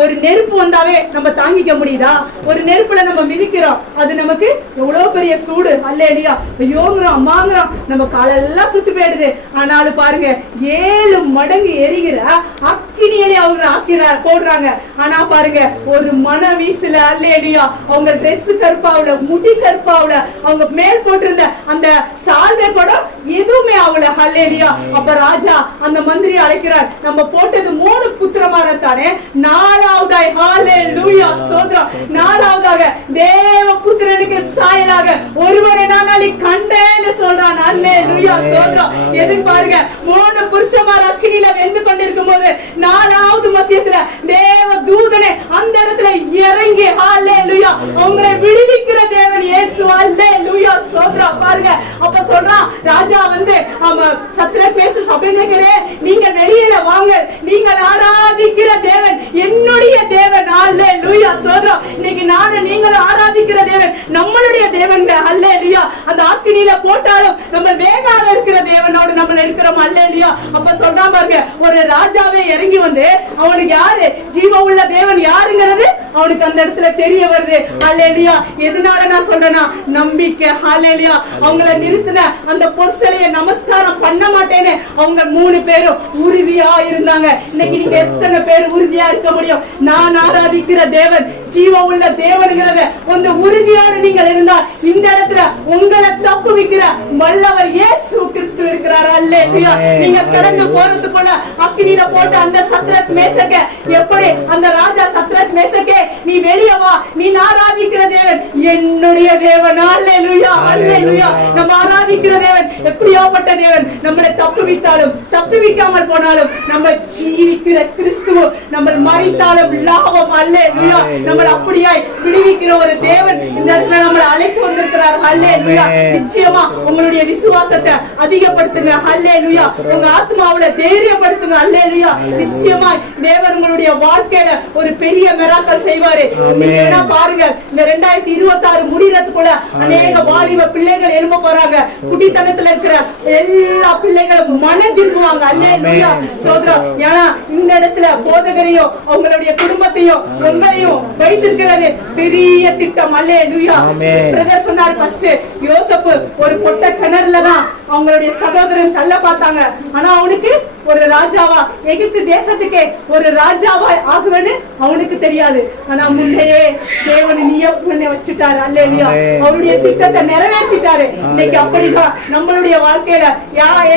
ஒரு நெருப்பு வந்தாவே நம்ம தாங்கிக்க முடியுதா? ஒரு நெருப்புல நம்ம மிதிக்கிறோம், அது நமக்கு எவ்வளவு பெரிய சூடு. அல்லேலூயா. ஐயோங்கிறோம், அம்மாங்கிறோம், நம்ம காலெல்லாம் சுட்டு போயிடுது. ஆனாலும் பாருங்க 7 மடங்கு எரிகிற அக்கினியிலே அவங்க போடுறாங்க. ஆனா பாருங்க ஒரு மன வீசுல. அல்லேலூயா. அவங்க ட்ரெஸ் கருப்பாவுல, முடி கருப்பாவுல, அவங்க மேல் போட்டிருந்த அந்த சால்வை கூட எதுவுமே ஆகல. அல்லேலூயா. அப்ப ராஜா அந்த மந்திரி அழைக்கிறார், நம்ம போட்டது 3 புத்திரமாரத்தானே, 4வதாய் ஹல்லேலூயா சோதரம் 4வதாக தேவ புத்திரனுக்கு சாயலாக ஒருவரை நான் கண்டேன்னு சொல்றான். அல்லேலூயா சோதரம். எதுக்கு பாருங்க, 3 புருஷமார் அக்கினியில வெந்து கொண்டிருக்கும் போது 4வது மத்தியத்துல தேவ தூதனே அந்த இடத்துல இறங்கி அல்லேலூயா உங்களை விடுவிக்கிற தேவன் இயேசு. அல்லேலூயா சோதரம். பாருங்க, அப்ப சொல்றான் ராஜா வந்து, சத்ரக் மேஷக் அபேத்நேகரே நீங்க வெளியில வாங்க, நீங்கள் ஆராதிக்கிற தேவன் என்னுடைய தேவன். அல்லேலூயா சோதரம். இன்னைக்கு நானும் நீங்களும் ஆராதிக்கிற தேவன் நம்மளுடைய தேவன். அல்லேலூயா. அந்த அக்கினியில போட்டாலும் நம்ம வேகாத இருக்கிற தேவனோடு நம்ம இருக்கிறோம். அல்லேலூயா. அப்ப சொல்றான் பாருங்க, ஒரு ராஜாவே இறங்கி வந்து அவனுக்கு யாரு ஜீவ உள்ள தேவன் யாருங்கிறது அவனுக்கு அந்த இடத்துல தெரிய வருது. ஹல்லேலூயா. எதனால நான் சொல்றேன்னா நம்பிக்கை. ஹல்லேலூயா. அவங்கள நிறுத்தின அந்த பொற்சிலையை நமஸ்காரம் பண்ண மாட்டேன்னு அவங்க 3 பேரும் உறுதியா இருந்தாங்க. இன்னைக்கு நீங்க எத்தனை பேர் உறுதியா இருக்க முடியும்? நான் ஆராதிக்கிற தேவன் ஜீவ உள்ள தேவன்கிறத அந்த உறுதியோட நீங்கள் இருந்தால் இந்த இடத்துல உங்களை தப்புவிக்கிற வல்லவர் இயேசு கிறிஸ்து இருக்கிறார். அல்லேலூயா. நீங்க கடந்து போறதுக்குள்ள அக்கினியில போட்ட அந்த சத்ரக் மேசக்கே எப்படி அந்த ராஜா சத்ரக் மேசக்கே நீ வெளியே வா, நீ ஆராதிக்கிற தேவன் என்னுடைய தேவன். அல்லேலூயா. அல்லேலூயா. நம்ம ஆராதிக்கிற தேவன் எப்படியாப்பட்ட தேவன்? நம்மளை தப்புவித்தாலும் தப்புவிக்காமல் போனாலும் நம்ம ஜீவிக்கிற கிறிஸ்துவ நம்ம மரித்தாலும் லாபம். அல்லேலூயா. நம்ம அப்படியாய் விடுவிக்கிற ஒரு தேவன் இந்த இடத்துல நம்மளை அழைத்து வந்திருக்கிறார். ஹல்லேலூயா. நிச்சயமா உங்களுடைய விசுவாசத்தை அதிகப்படுத்துங்க. ஹல்லேலூயா. உங்க ஆத்மாவுல தைரியப்படுத்துங்க. ஹல்லேலூயா. நிச்சயமா தேவன் உங்களுடைய வாழ்க்கையில ஒரு பெரிய மிராக்கிள் செய்வாரு. நீங்க பாருங்க, இந்த 2026 முடியறதுக்குள்ள அநேக வாலிப பிள்ளைகள் எழும்ப போறாங்க. குடித்தனத்துல இருக்கிற எல்லா பிள்ளைகளும் மனம் திரும்புவாங்க. அல்லேலூயா. சோதரா, ஏன்னா இந்த இடத்துல போதகரையும் அவங்களுடைய குடும்பத்தையும் உங்களையும் வைத்திருக்கிறது பெரிய திட்டம். அல்லேலூயா. பிரதர் சொன்னார், ஃபர்ஸ்ட் யோசேப்பு ஒரு பொட்ட கிணறுல தான் அவங்களுடைய சகோதரன் தள்ள பார்த்தாங்க. ஆனா அவனுக்கு ஒரு ராஜாவா, எகிப்து தேசத்துக்கே ஒரு ராஜாவா ஆகுவேன்னு அவனுக்கு தெரியாது. ஆனா முன்னையே தேவன் நியமனம் வச்சுட்டாரு. அல்லேலூயா. அவருடைய திட்டத்தை நிறைவேற்றிட்டாரு. இன்னைக்கு அப்படிதான் நம்மளுடைய வாழ்க்கையில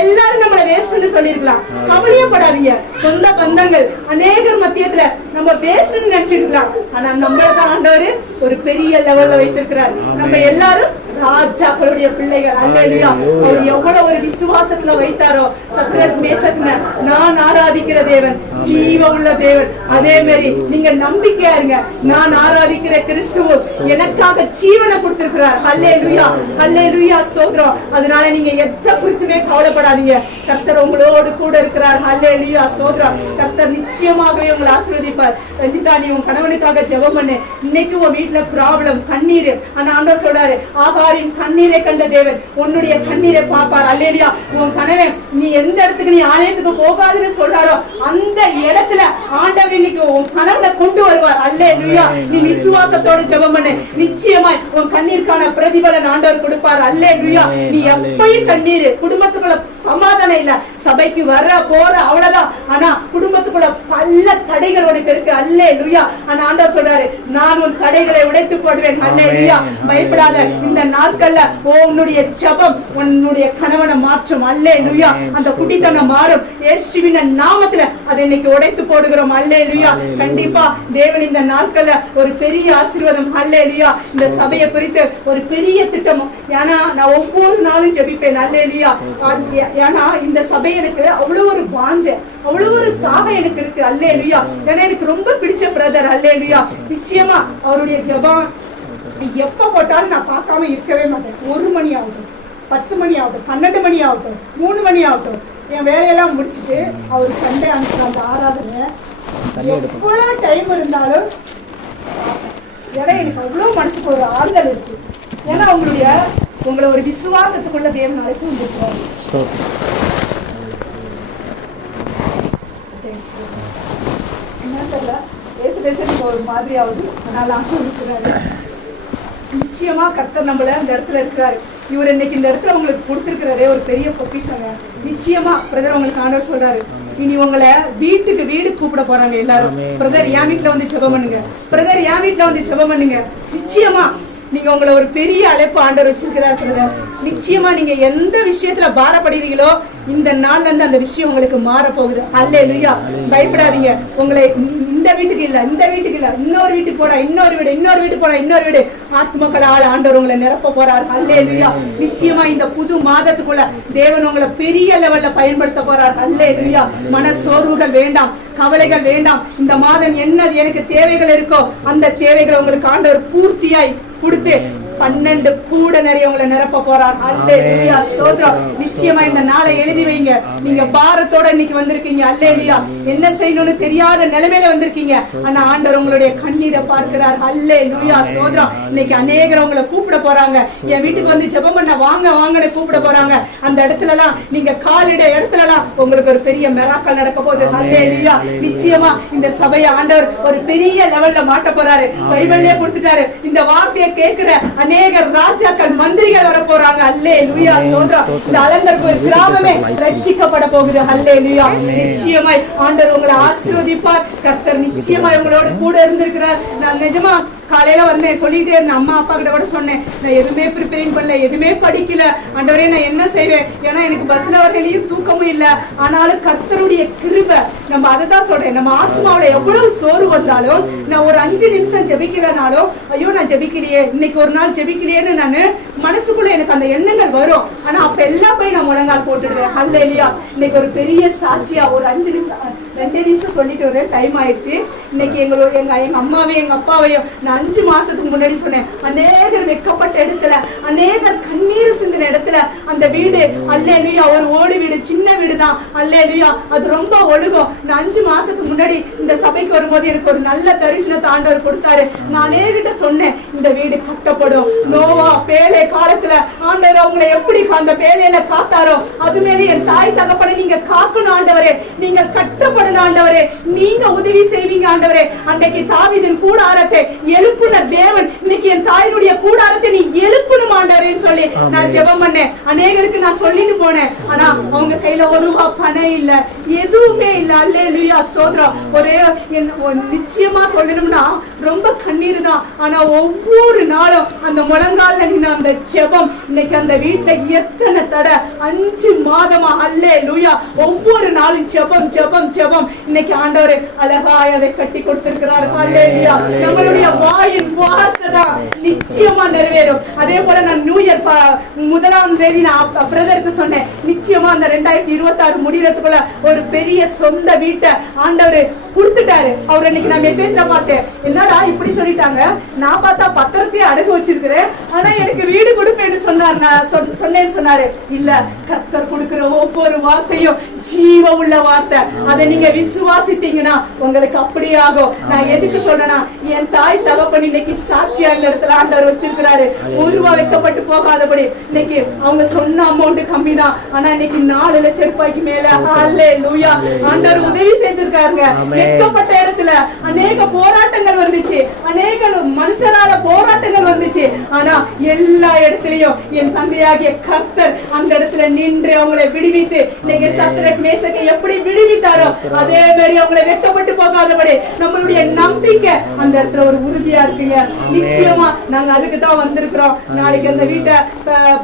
எல்லாரும் நம்மள வேஸ்ட்னு சொல்லிருக்கலாம். கவலையப்படாதீங்க. சொந்த பந்தங்கள் அநேகர் மத்தியத்துல நம்ம வேஸ்ட்னு நினைச்சிருக்கலாம். ஆனா நம்மளதான் ஆண்டவர் ஒரு பெரிய லெவல்ல வைத்திருக்கிறார். நம்ம எல்லாரும் ராஜாக்களுடைய பிள்ளைகள். அல்லேலூயா. அவர் எவ்வளவு ஒரு விசுவாசத்துல வைத்தாரோ சத்ரக் மேசக்ன நான் ஆராதிக்கிற தேவன் ஜீவ உள்ள தேவன். அதே மாதிரி நீங்க நம்பிக்கையா இருங்க. நான் ஆராதிக்கிற கிறிஸ்துவ எனக்காக ஜீவனை கொடுத்திருக்கிறார். அல்லேலூயா. அல்லேலூயா. சோதரம். அதனால நீங்க எதை குறித்துமே கவலைப்படாதீங்க. கர்த்தர் உங்களோடு கூட இருக்கிறார். அல்லேலூயா. சோதரம். கர்த்தர் நிச்சயமாகவே உங்களை ஆசீர்வதிப்பார். ரஞ்சிதா, நீ உன் கணவனுக்காக ஜெபம் பண்ணு. இன்னைக்கு உன் வீட்டுல ப்ராப்ளம், கண்ணீர். ஆனா ஆண்டவர் சொல்றாரு, ஆகாரின் கண்ணீரை கண்ட தேவன் உன்னுடைய கண்ணீரை பார்ப்பார். அல்லேலூயா. உன் கணவன் நீ எந்த இடத்துக்கு நீ ஆலயத்துக்கு போகாதுன்னு சொல்றாரோ அந்த இடத்துல ஆண்டவர் இன்னைக்கு உன் கணவனை கொண்டு வருவார். அல்லேலூயா. நீ விசுவாசத்தோட ஜெபம் பண்ணு. நிச்சயமாய் உன் கண்ணீருக்கான பிரதிபலன் ஆண்டவர் கொடுப்பார். அல்லேலூயா. நீ எப்பயும் கண்ணீர், குடும்பத்துக்குள்ள சமாதானம் இல்ல, சபைக்கு வர போற அவ்வளவுதான். ஆனா குடும்பத்துக்குள்ள பல தடைகள் உனக்கு இருக்கு. அல்லேலூயா. ஆனா ஆண்டவர் சொல்றாரு, நான் உன் தடைகளை உடைத்து போடுவேன். அல்லேலூயா. பயப்படாத. இந்த நாட்கள்ல உன்னுடைய ஜெபம் உன்னுடைய கணவனை மாற்றும். அல்லேலூயா. அந்த குடித்தனம் மாறும். இயேசுவின் நாமத்துல அதை இன்னைக்கு உடைத்து போடுகிறோம். அல்லேலூயா. கண்டிப்பா தேவன் இந்த நாட்கள்ல ஒரு பெரிய ஆசீர்வாதம். அல்லேலூயா. இந்த சபையை குறித்து ஒரு பெரிய திட்டம். ஏன்னா நான் ஒவ்வொரு நாளும் ஜெபிப்பேன். அல்லேலூயா. ஏன்னா இந்த சபை எனக்கு அவ்வளவு ஒரு வாஞ்ச, அவ்வளவு ஒரு தாகம் எனக்கு இருக்கு. அல்லேலூயா. ஏன்னா எனக்கு ரொம்ப பிடிச்ச பிரதர். அல்லேலூயா. நிச்சயமா அவருடைய ஜெபம் எப்ப போட்டாலும் நான் பார்க்காம இருக்கவே மாட்டேன். 1 மணி ஆகட்டும், 10 மணி ஆகட்டும், 12 மணி ஆகட்டும், 3 மணி ஆகட்டும், என் வேலையெல்லாம் முடிச்சுட்டு அவர் சண்டே அனுப்புற அந்த ஆராதனை எவ்வளவு டைம் இருந்தாலும் ஏன்னா எனக்கு அவ்வளவு மனசுக்கு ஒரு ஆறுதல் இருக்கு. ஏன்னா உங்களை ஒரு விசுவாசத்துக்குள்ள தேவன் அழைத்து வந்திருக்கிறாரு. என்ன தெரியல, பேச ஒரு மாதிரி ஆகுது. அதனால இருக்கிறாரு. நிச்சயமா கர்த்தர் நம்மள அந்த இடத்துல இருக்கிறாரு. இவர் இன்னைக்கு இந்த இடத்துல உங்களுக்கு கொடுத்திருக்கிறாரே ஒரு பெரிய பொக்கிஷங்க. நிச்சயமா பிரதர் உங்களுக்கு ஆண்டவர் சொல்றாரு, இனி உங்களை வீட்டுக்கு வீடு கூப்பிட போறாங்க எல்லாரும். பிரதர் என் வீட்டுல வந்து ஜெபம் பண்ணுங்க, பிரதர் என் வீட்டுல வந்து ஜெபம் பண்ணுங்க. நிச்சயமா நீங்க உங்களை ஒரு பெரிய அழைப்பு ஆண்டவர் வச்சிருக்கிறார் பிரதர். நிச்சயமா நீங்க எந்த விஷயத்துல பாரப்படுறீங்களோ இந்த நாள்ல இருந்து அந்த விஷயம் உங்களுக்கு மாற போகுது. அல்லேலூயா. பயப்படாதீங்க. உங்களை இந்த வீட்டுக்கு இல்ல, இந்த வீட்டுக்கு இல்ல, இன்னொரு வீட்டுக்கு போடா, இன்னொரு வீடு, இன்னொரு வீட்டுக்கு போடா, இன்னொரு வீடு, ஆத்மக்களால் ஆண்டவர் உங்களை நிரப்ப போறார். அல்லேலூயா. நிச்சயமா இந்த புது மாதத்துக்குள்ள தேவன் உங்களை பெரிய லெவல்ல பயன்படுத்த போறார். அல்லேலூயா. மன சோர்வுகள் வேண்டாம், கவலைகள் வேண்டாம். இந்த மாதம் என்ன எனக்கு தேவைகள் இருக்கோ அந்த தேவைகளை உங்களுக்கு ஆண்டவர் பூர்த்தியாய் கொடுத்து 12 கூட நிறைய உங்களை நிரப்ப போறார். அல்லேலூயா, ஸ்தோத்திரம். நிச்சயமா இந்த நாளை எழுதி வைங்க. நீங்க பாரத்தோட இன்னைக்கு வந்திருக்கீங்க. அல்லேலூயா, என்ன செய்யணும்னு தெரியாத நிலைமையில வந்திருக்கீங்க. ஆனா ஆண்டவர் உங்களுடைய கண்ணீரை பார்க்கிறார். அல்லேலூயா, ஸ்தோத்திரம். இன்னைக்கு அநேகர் உங்களை கூப்பிட போறாங்க. என் வீட்டுக்கு வந்து ஜெபம் பண்ண வாங்க வாங்கன்னு கூப்பிட போறாங்க. அந்த இடத்துல எல்லாம் நீங்க காலிட இடத்துல எல்லாம் உங்களுக்கு ஒரு பெரிய மிராக்கல் நடக்க போகுது. அல்லேலூயா, நிச்சயமா இந்த சபையை ஆண்டவர் ஒரு பெரிய லெவல்ல மாட்ட போறாரு. பைபிள்லயே கொடுத்துட்டாரு. இந்த வார்த்தையை கேட்கிற அநேகர் ராஜாக்கள் மந்திரிகள் வர போறாங்க. அல்லேலூயா, ஸ்தோத்திரம். இந்த அலங்கர் கிராமமே ரட்சிக்கப்பட போகுது. அல்லேலூயா, நிச்சயமாய் ஆண்டவர் உங்களை ஆசீர்வதிப்பார். கர்த்தர் நிச்சயமாய் உங்களோட கூட இருந்திருக்கிறார். நான் நிஜமா காலையில வந்தேன், சொல்லிட்டே இருந்தேன். அம்மா அப்பா கிட்ட கூட சொன்னேன், நான் எதுவுமே ப்ரிப்பேரிங் பண்ணல, எதுவுமே படிக்கல. ஆண்டவரே நான் என்ன செய்வேன்? ஏன்னா எனக்கு பஸ்ல வரலையும் தூக்கமும் இல்ல. ஆனாலும் கர்த்தருடைய கிருபை, நம்ம அதை தான் சொல்றேன். நம்ம ஆத்மாவில எவ்வளவு சோறு வந்தாலும் நான் ஒரு 5 நிமிஷம் ஜெபிக்கலனாலும் ஐயோ நான் ஜெபிக்கலையே, இன்னைக்கு ஒரு நாள் ஜெபிக்கலையேன்னு நான் மனசுக்குள்ள எனக்கு அந்த எண்ணங்கள் வரும். ஆனா அப்ப எல்லாம் போய் நான் முழங்கால் போட்டுடுவேன். அல்லேலூயா, இன்னைக்கு ஒரு பெரிய சாட்சியா ஒரு 5 நிமிஷம் 2 நிமிஷம் சொல்லிட்டு ஒரு டைம் ஆயிடுச்சு. இன்னைக்கு எங்க அம்மாவையும் எங்க அப்பாவையும் நான் 5 மாசத்துக்கு முன்னாடி சொன்னேன். அநேகர் வெட்கப்பட்ட இடத்துல, அநேகர் கண்ணீர் சிந்தின இடத்துல அந்த வீடு, அல்லேலூயா, ஒரு ஓடு வீடு, சின்ன வீடு தான். அல்லேலூயா, அது ரொம்ப ஒழுகும். நான் 5 மாசத்துக்கு முன்னாடி இந்த சபைக்கு வரும்போது எனக்கு ஒரு நல்ல தரிசனத்தை ஆண்டவர் கொடுத்தாரு. நான் அநேகிட்ட சொன்னேன், இந்த வீடு கட்டப்படும். நோவா பேழை காலத்துல ஆண்டவர் அவங்களை எப்படி அந்த பேழையில காத்தாரோ அது மேலே என் தாய் தகப்பனை நீங்க காக்கணும் ஆண்டவரே, நீங்க கட்டப்படணும் ஆண்டவரே, நீங்க உதவி செய்வீங்க ஆண்டவரே. அன்றைக்கு தாவீதின் கூடாரத்தை எழுப்புன தேவன் இன்னைக்கு என் தாயினுடைய கூடாரத்தை நீ எழுப்பணும் ஆண்டவரேன்னு சொல்லி நான் ஜெபம் பண்ணேன். அநேகருக்கு நான் சொல்லிட்டு போனேன். ஆனா அவங்க கையில ஒரு ரூபாய் பணம் இல்ல, எதுவுமே இல்ல. அல்லேலூயா, ஸ்தோத்திரம். ஒரே நிச்சயமா சொல்லணும்னா ரொம்ப கண்ணீர் தான். ஆனா ஒவ்வொரு நாளும் அந்த முழங்கால நின்ன அந்த ஜெபம் இன்னைக்கு அந்த வீட்டுல எத்தனை தடை 5 மாதமா. அல்லேலூயா, ஒவ்வொரு நாளும் ஜெபம் ஜெபம் ஜெபம். இன்னைக்கு ஆண்டவர் அழகாய் அதை கட்டி கொடுத்திருக்கிறார். அல்லேலூயா, நம்மளுடைய வாயின் வார்த்தை தான் நிச்சயமா நிறைவேறும். அதே போல நான் நியூ இயர் 1ஆம் தேதி நான் பிரதருக்கு சொன்னேன், நிச்சயமா அந்த 2026 முடியறதுக்குள்ள ஒரு பெரிய சொந்த வீட்டை ஆண்டவர் கொடுத்துட்டாரு. அவர் இன்னைக்கு நான் மெசேஜ்ல பார்த்தேன், என்னடா இப்படி சொல்லிட்டாங்க, நான் பார்த்தா பத்திரத்தையே அடகு வச்சிருக்கிறேன், ஆனா எனக்கு வீடு கொடுப்பேன்னு சொன்னார். நான் சொன்னேன்னு சொன்னாரு. இல்ல, கர்த்தர் கொடுக்கிற ஒவ்வொரு வார்த்தையும் ஜீவ உள்ள வார்த்தை. அதை நீங்க விசுவாசித்தீங்கன்னா உங்களுக்கு அப்படியே ஆகும். நான் எதுக்கு சொல்றேன்னா, என் தாய் தகப்பன் இன்னைக்கு சாட்சியா இந்த இடத்துல ஆண்டவர் வச்சிருக்கிறாரு. ஒரு ரூபா வைக்கப்பட்டு போகாதபடி. இன்னைக்கு அவங்க சொன்ன அமௌண்ட் கம்மி தான், ஆனா இன்னைக்கு 4 லட்சம் ரூபாய்க்கு மேல அல்லேலூயா ஆண்டவர் உதவி செய்திருக்காருங்க. வைக்கப்பட்ட இடத்துல அநேக போராட்டங்கள் வந்துச்சு, அநேக மனுஷனால போராட்டங்கள் வந்துச்சு. ஆனா எல்லா இடத்துலயும் என் தந்தையாகிய கர்த்தர் அந்த இடத்துல நின்று அவங்களை விடுவித்து, இன்னைக்கு சத்ரக் மேசக்கை எப்படி விடுவித்தாரோ அதே மாதிரி அவங்களை வெட்கப்பட்டு போகாதபடி நம்மளுடைய நம்பிக்கை அந்த இடத்துல ஒரு உறுதியா இருக்குங்க. நிச்சயமா நாங்க அதுக்கு தான் வந்திருக்கிறோம். நாளைக்கு அந்த வீட்டை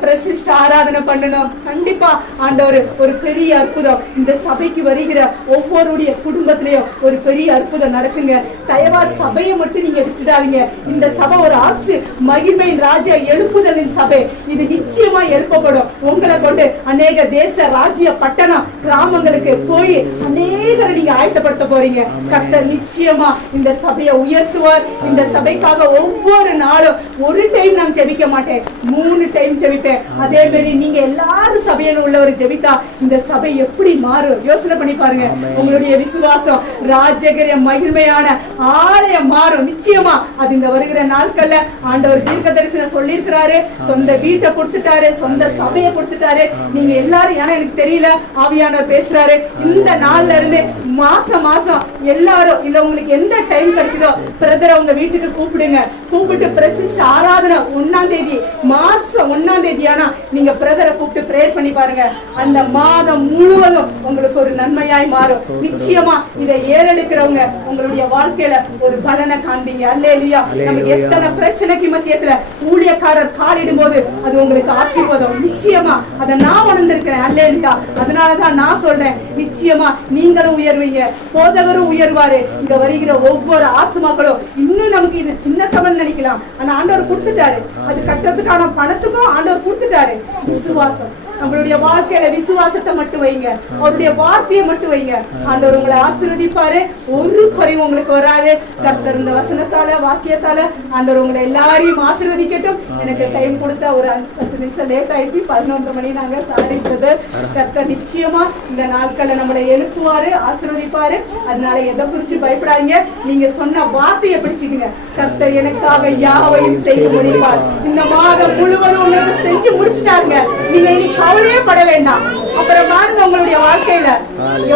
பிரசிஷ்ட ஆராதனை பண்ணணும். கண்டிப்பா ஆண்டவர் ஒரு பெரிய அற்புதம் இந்த சபைக்கு வருகிற ஒவ்வொருடைய குடும்பத்திலையும் ஒரு பெரிய அற்புதம் நடக்குங்க. தயவா சபையை மட்டும் நீங்க விட்டுடாதீங்க. இந்த சபை ஒரு ஆசு மகிமையின் ராஜா எழுப்புதலின் சபை. இது நிச்சயமா எழுப்பப்படும். உங்களை கொண்டு அநேக தேச ராஜ்ய பட்டணம் கிராமங்களுக்கு போய் அநேகரை நீங்க ஆயத்தப்படுத்த போறீங்க. கர்த்தர் நிச்சயமா இந்த சபையை உயர்த்துவார். இந்த சபைக்காக ஒவ்வொரு நாளும் ஒரு டைம் நான் ஜெபிக்க மாட்டேன், 3 டைம் ஜெபிப்பேன். அதே மாதிரி நீங்க எல்லாரும் சபையில உள்ளவர் ஜெபித்தா இந்த சபை எப்படி மாறும் யோசனை பண்ணி பாருங்க. உங்களுடைய விசுவாசம் ராஜகரிய மகிமையான ஆலயம் மாறும். நிச்சயமா அது இந்த வருகிற நாட்கள்ல ஆண்டவர் தீர்க்க தரிசனம் சொல்லி இருக்கிறாரு. சொந்த வீட்டை கொடுத்துட்டாரு, சொந்த சபையை கொடுத்துட்டாரு. நீங்க எல்லாரும், ஏன்னா எனக்கு தெரியல, ஆவியானவர் பேசுறாரு. இந்த நாள்ல இருந்து மாசம் மாசம் எல்லாரும், இல்ல உங்களுக்கு எந்த டைம் கிடைக்குதோ பிரதரை உங்க வீட்டுக்கு கூப்பிடுங்க. கூப்பிட்டு பிரசிஷ்ட ஆராதனை 1ஆம் தேதி, மாசம் 1ஆம் தேதி ஆனா நீங்க பிரதரை கூப்பிட்டு பிரேயர் பண்ணி பாருங்க. அந்த மாதம் முழுவதும் உங்களுக்கு ஒரு நன்மையாய் மாறும். நிச்சயமா இதை ஏறெடுக்கிறவங்க உங்களுடைய வாழ்க்கையில ஒரு பலனை காண்பீங்க. அல்லேலூயா. நமக்கு எத்தனை பிரச்சனைக்கு மத்தியத்துல ஊழியக்காரர் காலிடும் போது அது உங்களுக்கு ஆசீர்வாதம். நிச்சயமா அதை நான் உணர்ந்திருக்கிறேன். அல்லேலூயா. அதனாலதான் நான் சொல்றேன், நிச்சயமா நீங்களும் உயர்வீங்க, போதகரும் உயர்வாரு. இங்க வருகிற ஒவ்வொரு ஆத்மாக்களும் இன்னும் நமக்கு இது சின்ன சபைன்னு நினைக்கலாம், ஆனா ஆண்டவர் கொடுத்துட்டாரு. அது கட்டுறதுக்கான பணத்துக்கும் ஆண்டவர் கொடுத்துட்டாரு. விசுவாசம் நம்மளுடைய வாழ்க்கையில விசுவாசத்தை மட்டும் வைங்க, அவருடைய வார்த்தையை மட்டும் வைங்க. ஆண்டவர் உங்களை ஆசீர்வதிப்பாரு, ஒரு குறையும் உங்களுக்கு வராது. கர்த்தர் இந்த வசனத்தால வாக்கியத்தால ஆண்டவர் உங்களை எல்லாரையும் ஆசீர்வதிக்கட்டும். எனக்கு டைம் கொடுத்தா ஒரு 10 நிமிஷம் லேட் ஆயிடுச்சு, 11 மணி நாங்க சாதித்தது. கர்த்தர் நிச்சயமா இந்த நாட்களை நம்மளை எழுப்புவாரு, ஆசீர்வதிப்பாரு. அதனால எதை குறிச்சு பயப்படாதீங்க, நீங்க சொன்ன வார்த்தையை பிடிச்சுக்கங்க. கர்த்தர் எனக்காக யாவையும் செய்து முடிப்பார். இந்த மாதம் முழுவதும் உங்களுக்கு செஞ்சு முடிச்சுட்டாருங்க. நீங்க இனி கவலையே பட வேண்டாம். அப்புறம் பாருங்க உங்களுடைய வாழ்க்கையில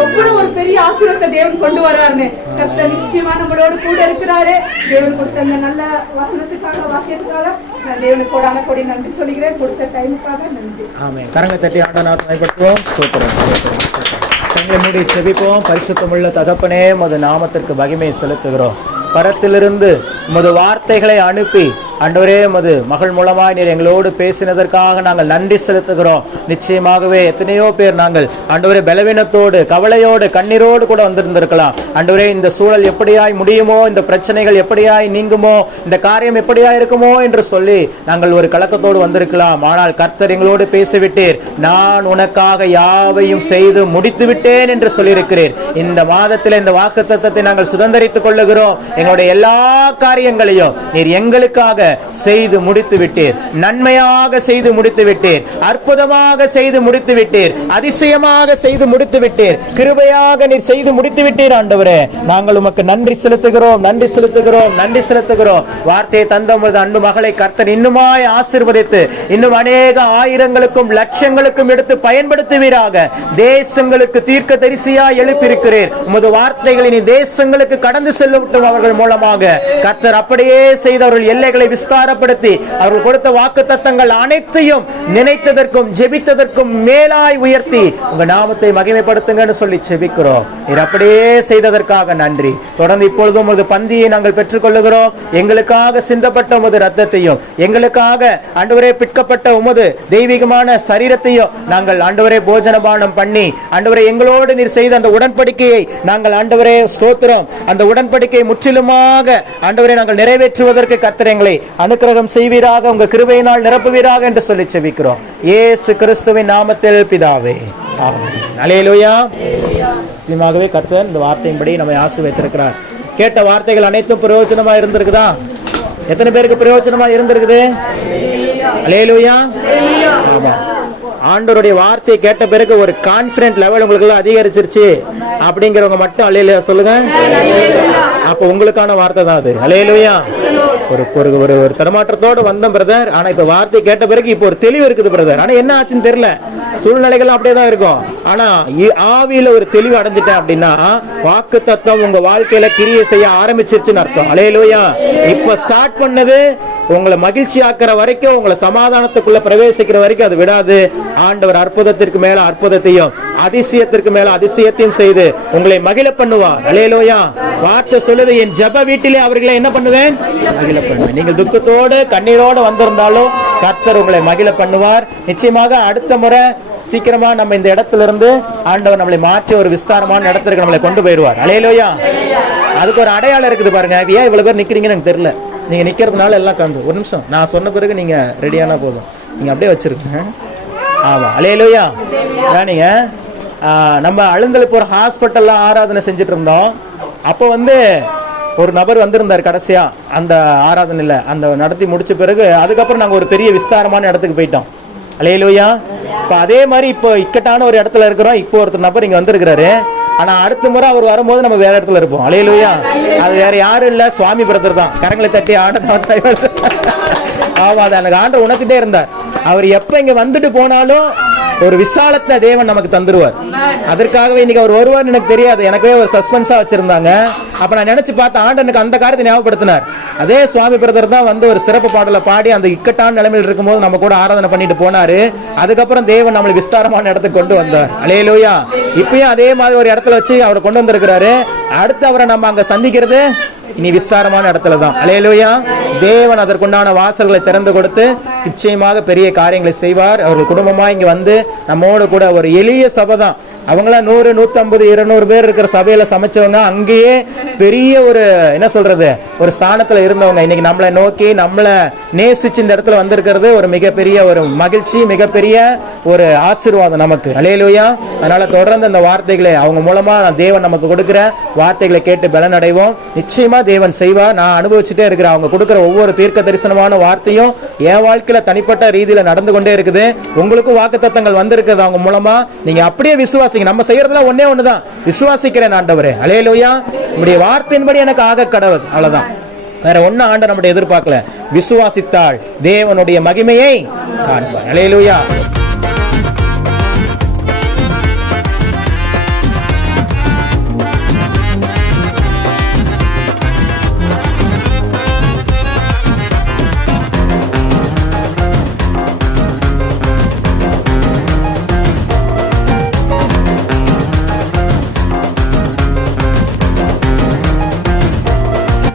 எவ்வளவு ஒரு பெரிய ஆசீர்வாதத்தை தேவன் கொண்டு வர்றாருன்னு. கர்த்தர் நிச்சயமா நம்மளோட கூட இருக்கிறாரு. தேவன் கொடுத்த அந்த நல்ல வசனத்துக்காக, வாக்கியத்துக்காக நான் தேவனுக்கு கோடான கோடி நன்றி சொல்லிக்கிறேன். கொடுத்த டைமுக்காக நன்றி. ஆமென். கரங்களை தட்டி ஆண்டவரை மகிமைப்படுத்துவோம். ஸ்தோத்திரம், ஸ்தோத்திரம், ஸ்தோத்திரம். கண்களை மூடி செபிப்போம். பரிசுத்தமுள்ள தகப்பனே, உமது நாமத்திற்கு மகிமை செலுத்துகிறோம். பரத்திலிருந்து உமது வார்த்தைகளை அனுப்பி ஆண்டவரே உமது மகள் மூலமாய் நீர் எங்களோடு பேசினதற்காக நாங்கள் நன்றி செலுத்துகிறோம். நிச்சயமாகவே எத்தனையோ பேர் நாங்கள் ஆண்டவரே பலவீனத்தோடு, கவலையோடு, கண்ணீரோடு கூட வந்திருந்திருக்கலாம். ஆண்டவரே இந்த சூழல் எப்படியாய் முடியுமோ, இந்த பிரச்சனைகள் எப்படியாய் நீங்குமோ, இந்த காரியம் எப்படியாய் இருக்குமோ என்று சொல்லி நாங்கள் ஒரு கலக்கத்தோடு வந்திருக்கலாம். ஆனால் கர்த்தர் எங்களோடு பேசிவிட்டீர். நான் உனக்காக யாவையும் செய்து முடித்து விட்டேன் என்று சொல்லியிருக்கிறீர். இந்த மாதத்தில் இந்த வாக்குத்தத்தத்தை நாங்கள் சுதந்திரித்துக் கொள்ளுகிறோம். எங்களுடைய எல்லா காரியங்களையும் நீர் எங்களுக்காக செய்து முடித்து விட்டீர். நன்மையாக செய்து முடித்து விட்டீர். அற்புதமாக செய்து முடித்து விட்டீர். அதிசயமாக செய்து முடித்து விட்டீர். கிருபையாக நீர் செய்து முடித்து விட்டீர். ஆண்டவரே, நாங்கள் உமக்கு நன்றி செலுத்துகிறோம், நன்றி செலுத்துகிறோம், நன்றி செலுத்துகிறோம். வார்த்தையை தந்த உமது அன்பு மகளை கர்த்தர் இன்னுமாய் ஆசீர்வதித்து இன்னும் அநேக ஆயிரங்களுக்கும் லட்சங்களுக்கும் எடுத்து பயன்படுத்துவீராக. தேசங்களுக்கு தீர்க்க தரிசியா எழுப்பியிருக்கிறீர். உமது வார்த்தைகளை நீ தேசங்களுக்கு கடந்து செல்லட்டும். அவர்கள் மூலமாக கர்த்தர் அப்படியே செய்தவர்கள் எல்லைகளை விஸ்தாரப்படுத்தி அவர்கள் கொடுத்த வாக்குத்தத்தங்கள் அனைத்தையும் நினைத்ததற்கும் ஜெபித்ததற்கும் மேலாய் உயர்த்தி உங்க நாமத்தை மகிமைப்படுத்துங்கன்னு சொல்லி ஜெபிக்கிறோம். இது அப்படியே செய்ததற்காக நன்றி. தொடர்ந்து இப்பொழுதும் உமது பந்தியை நாங்கள் பெற்றுக்கொள்ளுகிறோம். எங்களுக்காக சிந்தப்பட்ட உமது ரத்தத்தையும், எங்களுக்காக ஆண்டவரே பிற்கப்பட்ட உமது தெய்வீகமான சரீரத்தையும் நாங்கள் ஆண்டவரே போஜனபானம் பண்ணி ஆண்டவரே எங்களோடு நீர் செய்த அந்த உடன்படிக்கையை நாங்கள் ஆண்டவரே ஸ்தோத்திரம், அந்த உடன்படிக்கை முற்றிலுமாக ஆண்டவரே நாங்கள் நிறைவேற்றுவதற்கு கர்த்தர் எங்களை அனுக்கிரகம் செய்வீராக, உங்க கிருபையினால் நிரப்புவீராக என்று சொல்லி செபிக்கிறோம். இயேசு கிறிஸ்துவின் நாமத்தில் பிதாவே, ஆமென். அல்லேலூயா. நிச்சயமாகவே கர்த்தர் இந்த வார்த்தையின்படி நம்மை ஆசீர்வதித்திருக்கிறார். கேட்ட வார்த்தைகள் அனைத்தும் பிரயோஜனமா இருந்திருக்குதா? எத்தனை பேருக்கு பிரயோஜனமா இருந்திருக்குது? அல்லேலூயா. ஆமா. ஆண்டவருடைய வார்த்தையை கேட்ட பிறகு ஒரு கான்ஃபிடன்ட் லெவல் உங்களுக்கு அதிகரிச்சிருச்சு அப்படிங்கிறவங்க மட்டும் அல்லேலூயா சொல்லுங்க. அப்ப உங்களுக்கான வார்த்தை தான் அது. அல்லேலூயா. ஒரு ஒரு ஒரு தடமாற்றத்தோடு வந்தோம் பிரதர். ஆனா இப்ப வார்த்தை கேட்ட பிறகு இப்போ ஒரு தெளிவு இருக்குது பிரதர். ஆனா என்ன ஆச்சுன்னு தெரியல, சூழ்நிலைகள் அப்படியே தான் இருக்கும். ஆனா ஆவியில ஒரு தெளிவு அடைஞ்சிட்டேன் அப்படின்னா வாக்கு தத்துவம் உங்க வாழ்க்கையில கிரியை செய்ய ஆரம்பிச்சிருச்சுன்னு அர்த்தம். அல்லேலூயா. இப்ப ஸ்டார்ட் பண்ணது உங்களை மகிழ்ச்சி ஆக்கிற வரைக்கும், உங்களை சமாதானத்துக்குள்ள பிரவேசிக்கிற வரைக்கும் அது விடாது. ஆண்டவர் அற்புதத்திற்கு மேல அற்புதத்தையும் அதிசயத்திற்கு மேல அதிசயத்தையும் செய்து உங்களை மகிழ பண்ணுவார். அல்லேலூயா. வார்த்தை சொல்லுது, என் ஜெப வீட்டிலே அவர்களை என்ன பண்ணுவேன்? மகிழ பண்ணுவேன். நீங்கள் துக்கத்தோடு கண்ணீரோடு வந்திருந்தாலும் கர்த்தர் உங்களை மகிழ பண்ணுவார். நிச்சயமாக அடுத்த முறை சீக்கிரமா நம்ம இந்த இடத்துல இருந்து ஆண்டவர் நம்மளை மாற்றி ஒரு விஸ்தாரமான இடத்திற்கு நம்மளை கொண்டு போயிடுவார். அல்லேலூயா. அதுக்கு ஒரு அடையாளம் இருக்குது பாருங்க. ஏன் இவ்வளவு பேர் நிக்கிறீங்கன்னு எனக்கு தெரியல. நீங்க நிக்கிறதுனால எல்லாம் கண்டு ஒரு நிமிஷம் நான் சொன்ன பிறகு நீங்க ரெடியானா போதும். நீங்க அப்படியே வச்சிருக்கீங்க. ஆமா. அல்லேலூயா. நீங்க நம்ம அழுந்தலுக்கு ஒரு ஹாஸ்பிட்டல்ல ஆராதனை செஞ்சுட்டு இருந்தோம். அப்போ ஒரு நபர் வந்திருந்தார் கடைசியா அந்த ஆராதனையில அந்த நடத்தி முடிச்ச பிறகு. அதுக்கப்புறம் நாங்க ஒரு பெரிய விஸ்தாரமான இடத்துக்கு போயிட்டோம். அல்லேலூயா. இப்போ அதே மாதிரி இப்போ இக்கட்டான ஒரு இடத்துல இருக்கிறோம். இப்போ ஒருத்தர் நபர் இங்க வந்திருக்கிறாரு. ஆனா அடுத்த முறை அவர் வரும்போது நம்ம வேற இடத்துல இருப்போம். அல்லேலூயா. அது வேற யாரும் இல்ல, சுவாமி பிரதர் தான். கரங்களை தட்டி ஆண்டவர். ஆமா, அது எனக்கு ஆண்டவர் உணர்த்திட்டே இருந்தார். அவர் எப்ப இங்க வந்துட்டு போனாலும் ஒரு விசாலத்தை தேவன் நமக்கு தந்துருவார். அதற்காகவே இன்னைக்கு அவர் வருவார்னு எனக்கு தெரியாது. எனக்கே ஒரு சஸ்பென்ஸா வச்சிருந்தாங்க. அப்ப நான் நினைச்சு பார்த்தேன், ஆண்டவர் எனக்கு அந்த காரியத்தை ஞாபகப்படுத்தினார். அதே சுவாமி பிரதர் தான் ஒரு சிறப்பு பாடலை பாடி அந்த இக்கட்டான நிலைமையில் இருக்கும்போது நம்ம கூட ஆராதனை பண்ணிட்டு போனாரு. அதுக்கப்புறம் தேவன் நம்மளை விஸ்தாரமான இடத்துக்கு கொண்டு வந்தார். அல்லேலூயா. இப்பயும் அதே மாதிரி ஒரு இடத்துல வச்சு அவரை கொண்டு வந்திருக்கிறாரு. அடுத்து அவரை நம்ம அங்க சந்திக்கிறது இனி விஸ்தாரமான இடத்துல தான். அல்லேலூயா. தேவன் அதற்குண்டான வாசல்களை திறந்து கொடுத்து நிச்சயமாக பெரிய காரியங்களை செய்வார். அவர்கள் குடும்பமா இங்க வந்து நம்மோடு கூட ஒரு எளிய சபை தான், அவங்களாம் 100, 150, 200 பேர் இருக்கிற சபையில சமைச்சவங்க, அங்கேயே பெரிய ஒரு என்ன சொல்றது ஒரு ஸ்தானத்துல இருந்தவங்க இன்னைக்கு நம்மளை நோக்கி நம்மளை நேசிச்சு இந்த இடத்துல வந்திருக்கிறது ஒரு மிகப்பெரிய ஒரு மகிழ்ச்சி, மிகப்பெரிய ஒரு ஆசீர்வாதம் நமக்கு. அல்லேலூயா. அதனால தொடர்ந்து அந்த வார்த்தைகளை அவங்க மூலமா தேவன் நமக்கு கொடுக்கிற வார்த்தைகளை கேட்டு பலன் அடைவோம். நிச்சயமா தேவன் செய்வார். நான் அனுபவிச்சுட்டே இருக்கிறேன். அவங்க கொடுக்கிற ஒவ்வொரு தீர்க்க தரிசனமான வார்த்தையும் என் வாழ்க்கையில தனிப்பட்ட ரீதியில நடந்து கொண்டே இருக்குது. உங்களுக்கும் வாக்குத்தத்தங்கள் வந்திருக்குது அவங்க மூலமா. நீங்க அப்படியே விசுவாசி. நம்ம செய்யறதுல ஒன்னே ஒண்ணுதான், விசுவாசிக்கிறேன் ஆண்டவரே. அல்லேலூயா. உம்முடைய வார்த்தையின்படி எனக்கு ஆக கடவுள். அவ்வளவுதான், வேற ஒண்ணு ஆண்டவர் நம்முடைய எதிர்பார்க்கல. விசுவாசித்தால் தேவனுடைய மகிமையை காண்பார். அல்லேலூயா.